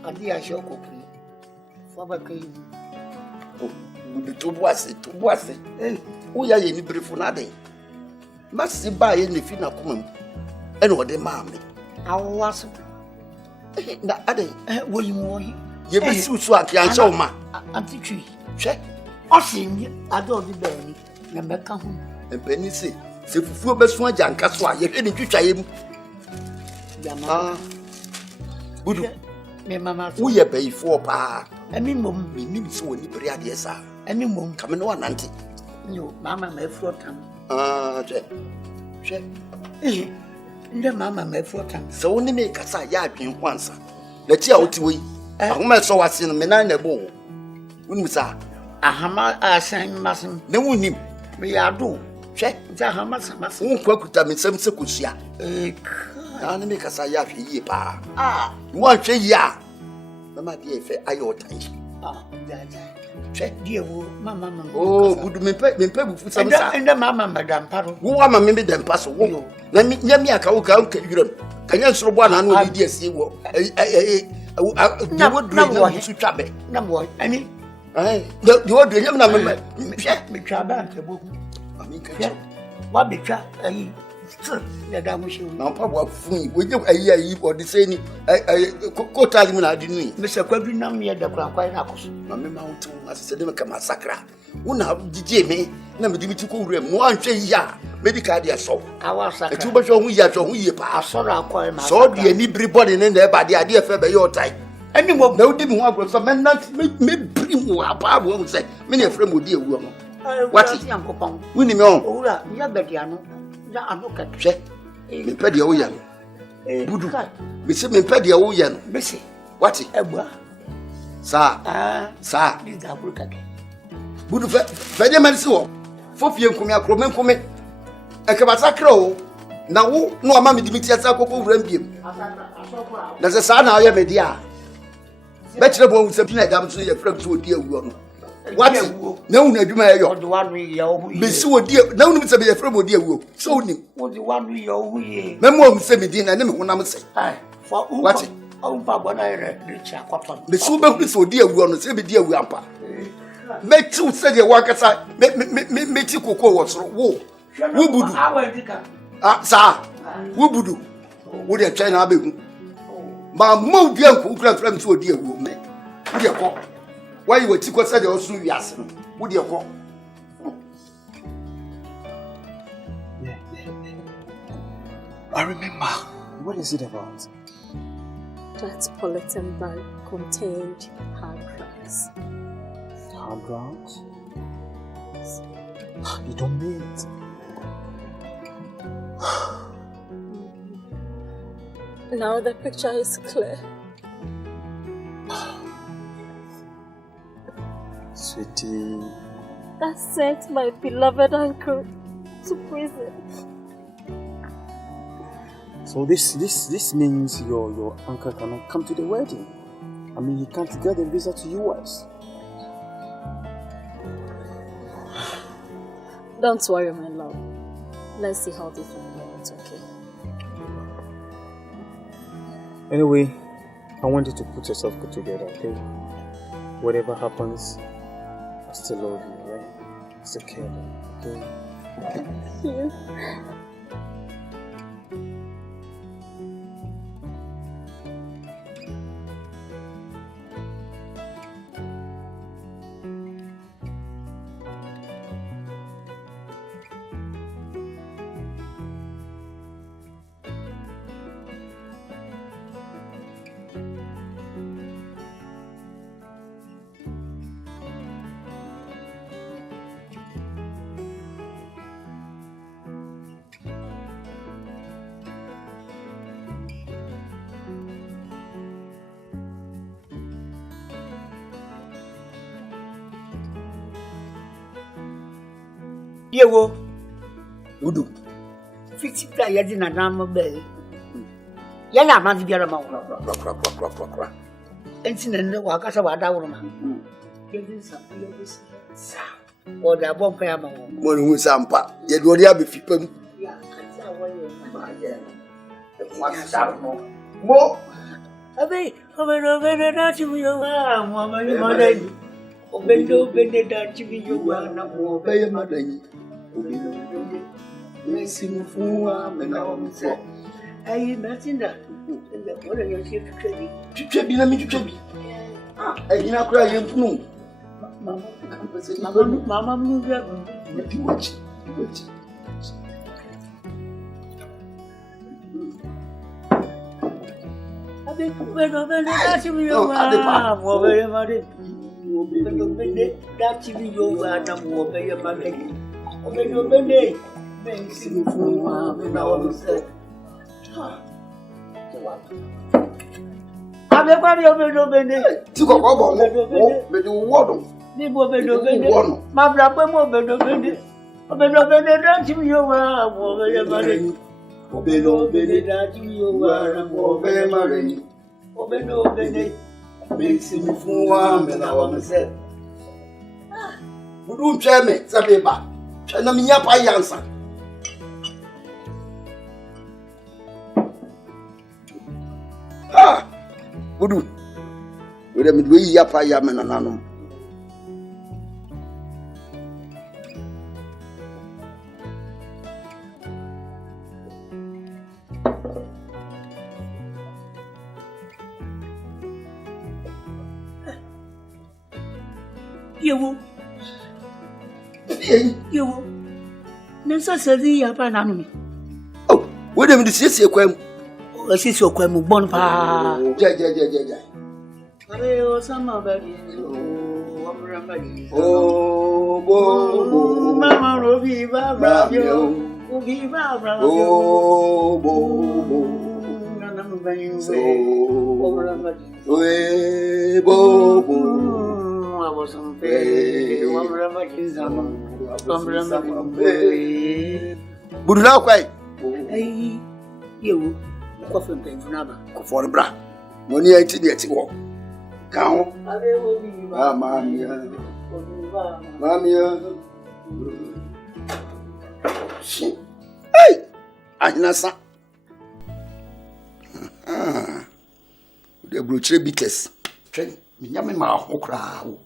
adi a shokoku. Faba kai. Oh, budu tubuase. Uya ye ni brifu na den. Masi ba ye ne fi na komam. Ene ode maame. Awaso. Na ade. Woyi. Ye be si usu akiancha uma. Antitwi. Hwe. Osinye ado bi ba ni. Na meka ho. Empeni se fufuo besu agya nka so a ye hwe ni twitwa ye mu. Yama. Budu. Me mama. Who ye pay for pa? I mean, mum, me name so ni bria de sa. Any mum come no anante. No, mama my floor time. Che. Nde mama my floor time. So ni me kasa ya adwen ho ansa. Na ti a woti wi. Ahoma so wase no me nan na bo. Wonu sa. Ahama asan masim. Na wonim. Me ya do. Che, ja ahama samas. Won kwakuta me sem se kusua. Na ni me kasa ya hwe yie pa. Wo hwe yie a. Mama de efe ayo tan. Check dear mama. Oh, budu me bu fusa msa. Enda mama madam paro. Wo ama me dem paso wo. Na mi nyami aka wo ka nka yuro. Kanya nsoro bo na no di asi wo. Wo du na su twabe. Na mo ani. De wo du nyam na me twabe ante bo. Ami ka. Wa be twa ayi. Ya da mo shi. Na pa bo fun wo je ayi o de se ni ko tali mu na adi nu. Me se kwadu na me da kwa kwa na akoso. Na me ma wutu asese de me ka masakra. Wo na gije me na me dimiti ko wura mu anhwe ya medical dia so. Awa sakra. Etu be hwe ho ya hwe ho ye pa. Asoro akwa ma. So de ni everybody ne na e ba de ade efe be yo tai. Ani mo na odi mi ho agro so me na me bri mu apa bo mu se me na efre mo di ewu no. What? Wini me on. Owura ya bedi ano. Ya ano ka hwe. Me pede wo ya no. Budu. Me se me pede wo ya no. Me se. What? Egba. Sa. Sa. This da burka ke. Budu fe de man se wo. Fofie nkumi akro nkumi. Eke ba sakra o. Na wo no ama me dimiti asa kokko wura mbiem. Na se sa na aye me dia. Be kire bo wo se pina dam so ye frem so odi ewu no. What? Na unu adwuma ye yo. The one we yo hu. Me si odi na unu se be ye frem odi ewu. So uni. The one we yo hu ye. Me mo se me din na ne me honam se. For who? What? Umpa bona ere richa kwaton. Me so be hu se odi ewu no se be di ewu ampa. Me ti se de wakasa me ti kokko wo soro wo. Wo budu. Sa. Wo budu. Wo de China abehu. Ma mo bia nko kura frem ti odi ewu me. Wo de ko. Why you wati ko se de osu wiase no. Wo de ko. I remember. What is it about? That bulletin bag contained hard drugs. Hard drugs? You don't mean it. Now the picture is clear. Sweetie. That sent my beloved uncle to prison. So this means your uncle cannot come to the wedding. I mean, he can't get a visa to US. Don't worry, my love. Let's see how this will end, okay? Anyway, I want you to put yourself good together, okay? Whatever happens, I still love you, right? Still care about you, okay? Thank you. Yewo. Udu. Fiti ta yadi na nam be. Ya na ma biara ma wo. Kra. Enti na ne wa kasa wa da wo ma. Yedi sa. Sa. O da bom pa ya ma wo. Mo hu sampa. Ye do ri abefi pam. Ya kasa wo ye ma ye. Mo sa no. Mo. Abe, over da ti yo wa mo ma ni ma dai. Obendo da ti yo wa na mo be ye ma dai. Messi mufua mena wa mfo. Ayi Martinda. What are you here to trade? To trade na mi to trade. Ayi na kura ye mfunu. Mama mu ya go. Watch. Abi Budu. We dem we ya pa ya me nananum. Yewo. Yewo. Nensa sezi ya pa nanum. Oh, we dem disiesie kwam. Asisi okwam gbon pa. Ja. Are o sama bari. Amra bari. Oh, bo. Mama robi ba bra yo. Obi ba bra yo. Oh, bo. Nanam bari. So. Amra bari. We bo. I was on pay. Amra bari sama. Amra bari. Budula kwai. Ai. Yewo. Coffee pen funaba. Ko for bra. Money enti de eti wo. Ka ho. Ah, mami. Hey! Ahinasa. De brochire bites. Twen, me nyame ma ho kra wo.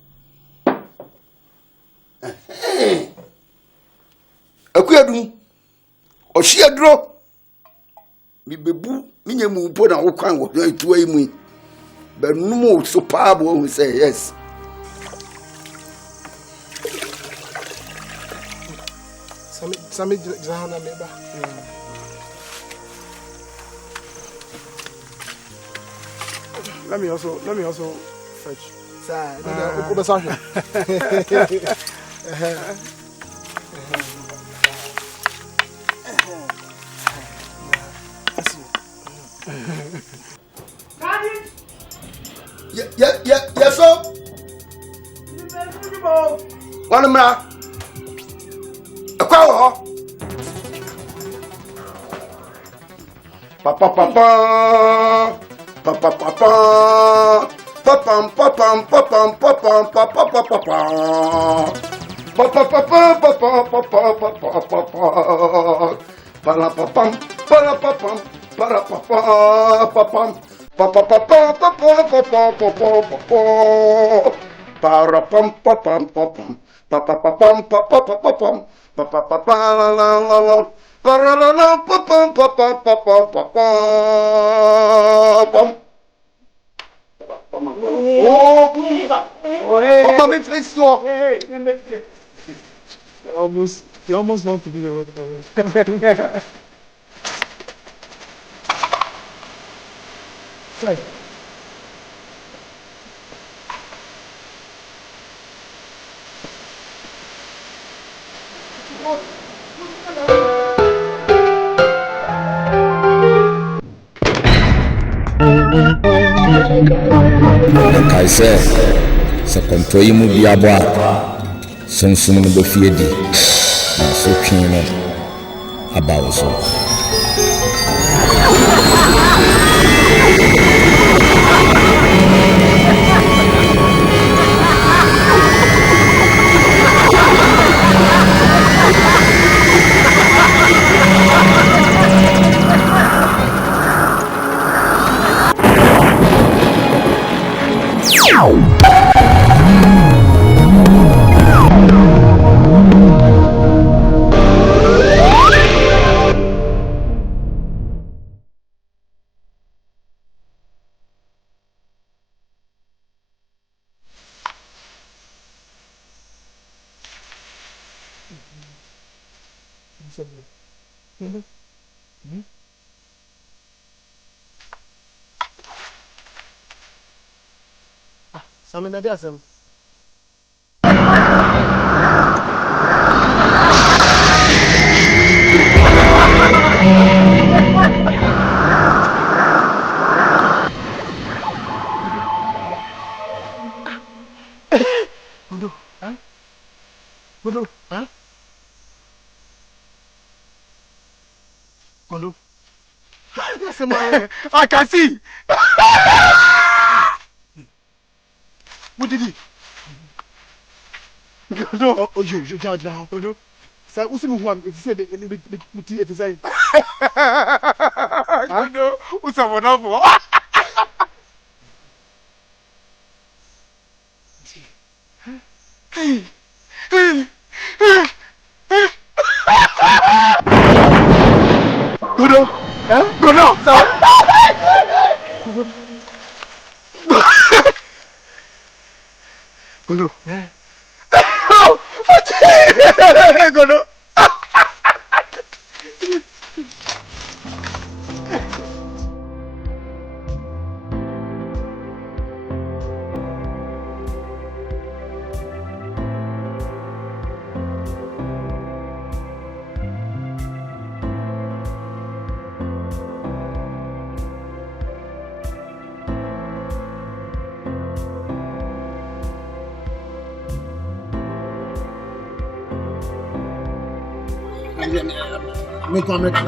Akuadum. Ohia duro. Mi bebu minye mu bo na wo kwan wo tu ayi mu be numu so paabo who say yes Sami jahana meba let me also fetch Yes, sir. One minute. A cow. Papa. You almost want to be the road. Right. Kaise se kontroyi mu biabo a sunsun no bofie di na so twin no abawo so I mean, that's him. Kudu, huh? Kudu, huh? Kudu. I can see. What did he? No. Oh, you judge now. No. Sir, who's the one? If you said it, it is I. No. Who's someone else? Go no. Huh? Go no. Go no. Go no. Me come America.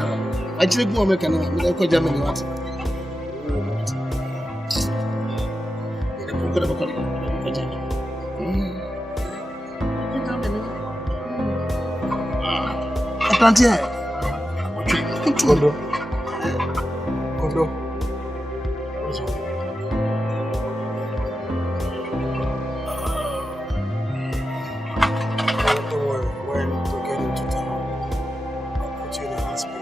Actually, go America now. Me go Germany. What? Atlantia. Kondo. Don't worry. When we get into town, I'll put you in the hospital.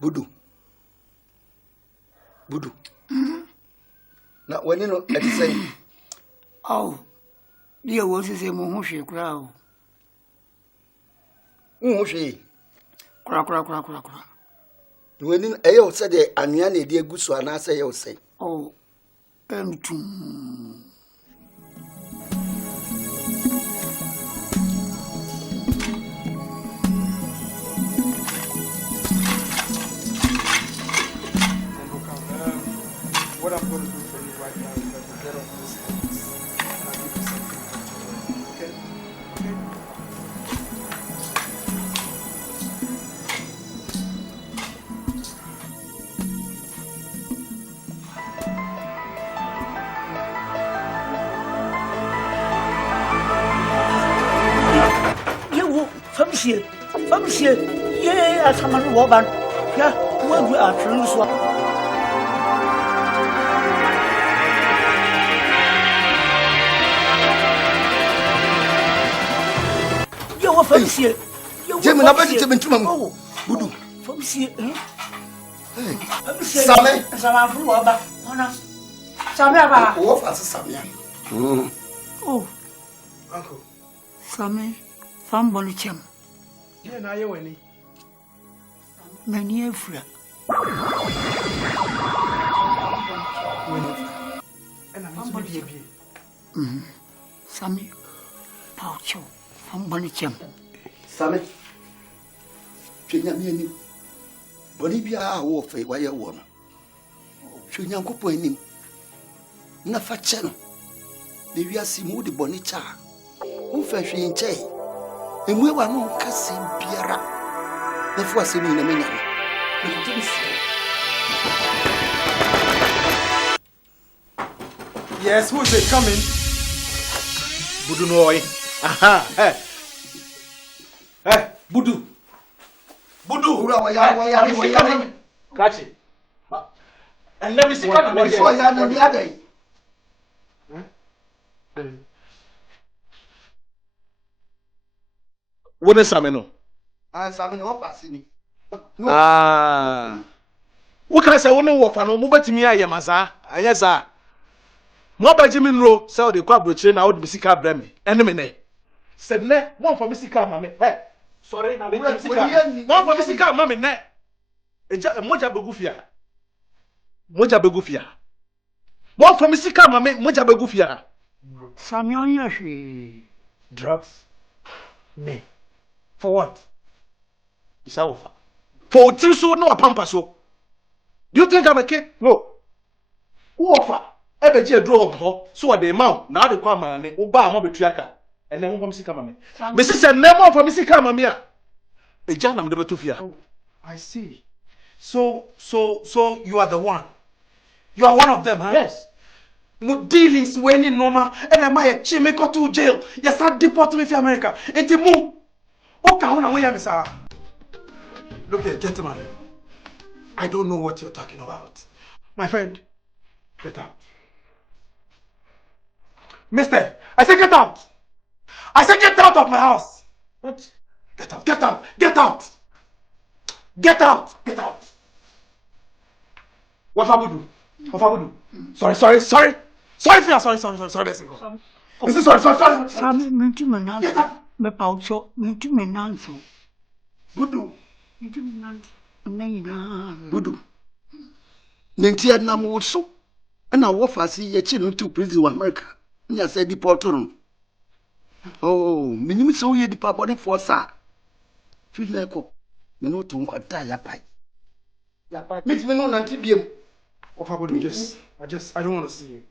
Budu. Na when you know at the same. Oh, dear, what is a Mohushi crowd? Mohushi. Crack. When I said, and Yanni dear Gusu, and I say, you'll say, oh, Bentum. What I'm going to do for you right now is that we get off this things and I'll give you something to do. Okay? You will from here. Famsia, yea, as a man woman. Yeah, when we are true. Yo, Famsia. Jimmy, nobody to Bentum. Oh, Budu. Famsia, Sammy, some flew about. Sammy, what was Sammy? Oh, Uncle Sammy, from Bonicham. Yeah, now you any. Many a friend. And I'm going to be. Sammy, Paucho, from Bonicham. Sammy, Chinyamini, Bolivia, warfare, why you want? Chinyanko him. Nafa channel. The Viasi Moody Bonicha. Who fresh in Jay? And we were no Cassim Pierra. Therefore, see me in a minute. Yes, who is it coming? Budu Noy. Aha, hey. Hey, Budu. Budu, catch it. And let me see what I'm going. What is Samino? I'm Samino passing. Ah, what can I say? One of no move to me. I am Ansah. Yes, sir. More by Jimmy Rowe, sell the crab with chain out the Missika Bremy. Enemy. Said, ne, one for Missika, mammy. Hey, sorry, now one for Missika, mammy, ne. A moja begufia. Moja begufia. One for Missika, mammy, moja begufia. Samuel Yashi. Drugs? Me. For what? It's over. For Tilso, no pampaso. Do you think I'm a kid? No. Who offer? Every year draw up, so at the amount, now the Kwame, who buy a mobile triaca, and then one Missy Kamame. Mrs. said, never for Missy Kamamia. A Jan, I'm never too fear. I see. So you are the one. You are one of them, huh? Yes. No dealings when in normal, and I might chime go to jail. Yes, I deport me to America. And the move. Okay, I am, sir. Look here, gentlemen. I don't know what you're talking about. My friend, get out. Mister, I said get out. I said get out of my house. What? Get out, get out, get out. Get out, get out. What Fabudu? What Fabudu? Sorry. Sorry, let's go. Sorry. Sammy, Mintu me Paucho, Mintu Menanso. Budu. Mintu Menanso. Budu. Nintia Namoso. And I walk fast see your children to prison in America. I said deported. Oh, minimum so ye departed for sir. Feel like you know to what die yapai. Miss me no antibium. I don't want to see you.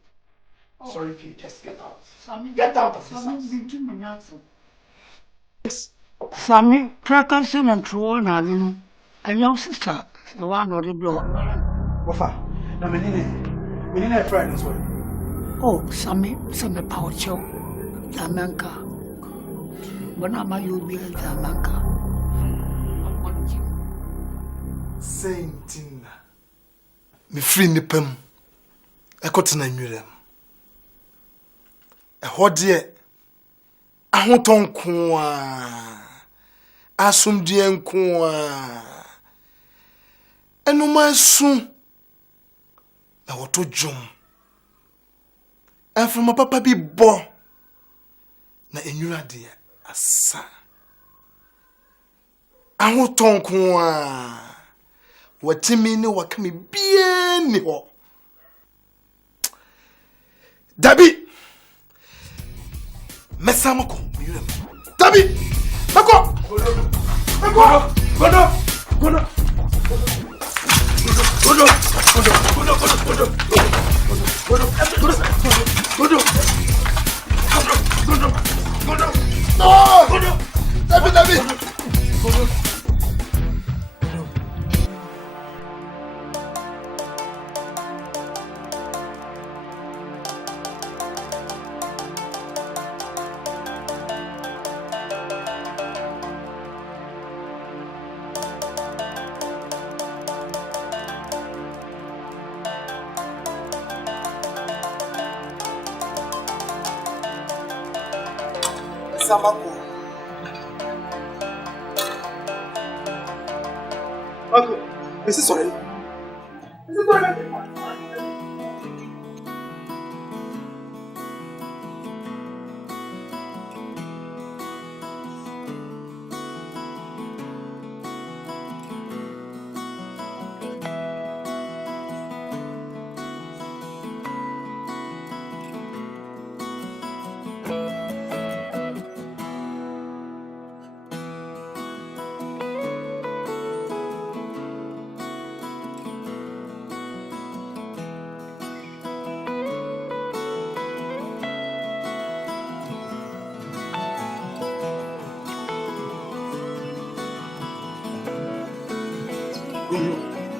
Sorry, Pete. Just get out. Sammy, get out of this house. Mintu Menanso. Yes. Sammy, Precarson and Troll Navino. And your sister, the one or the blow. Wafa, now we need a friend as well. Oh, Sammy Paucho, Yamanka. Bonama, you be Yamanka. Same thing. Me free nipem. I got to name a hot dear. I want on kwa. Asum dien kwa. And no man soon. I want to jump. And from my papa be born. Na enyura dear asa. I want on kwa. What you mean? What can me bien ho? Dabi, mesamako, Dabi, Mako, Dabi. Samako. Uncle, is this sorry? Is this sorry?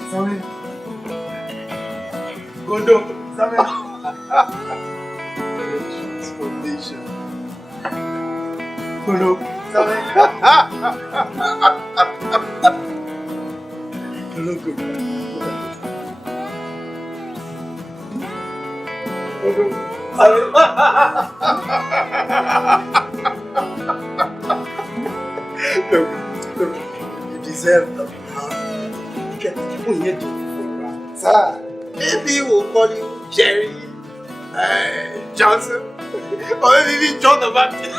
Sammy. Gondo. Sammy. Transformation. Gondo. Sammy. Gondo. Gondo. Sammy. Look, you deserve them. Sir, maybe we'll call you Jerry Johnson, or maybe John the Baptist.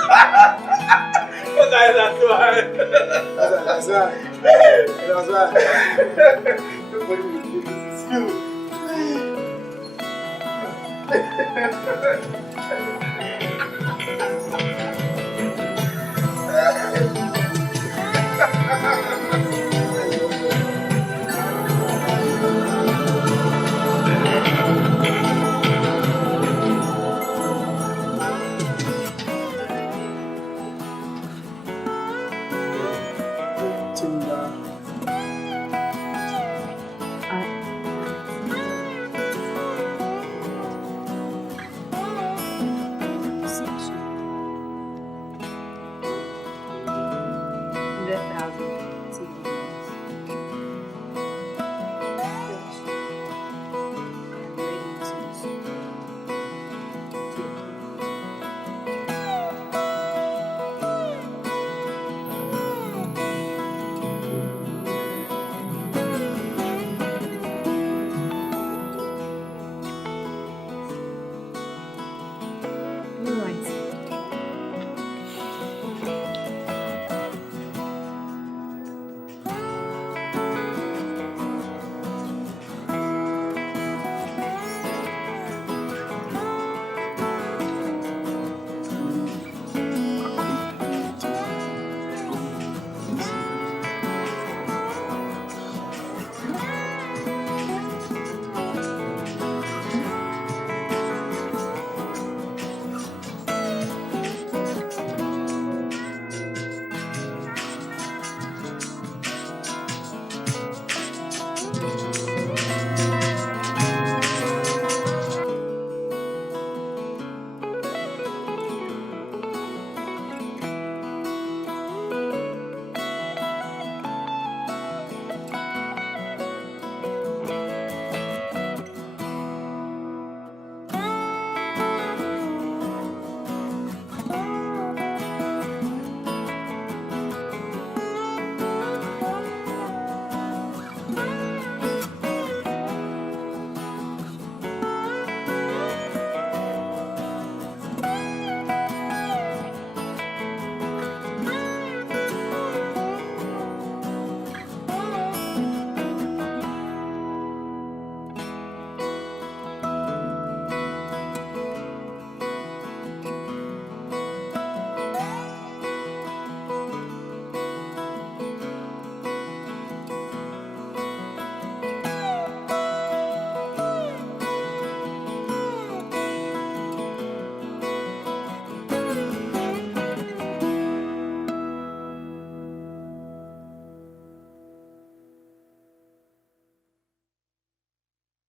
That's right. That's right. Nobody will do this. It's you.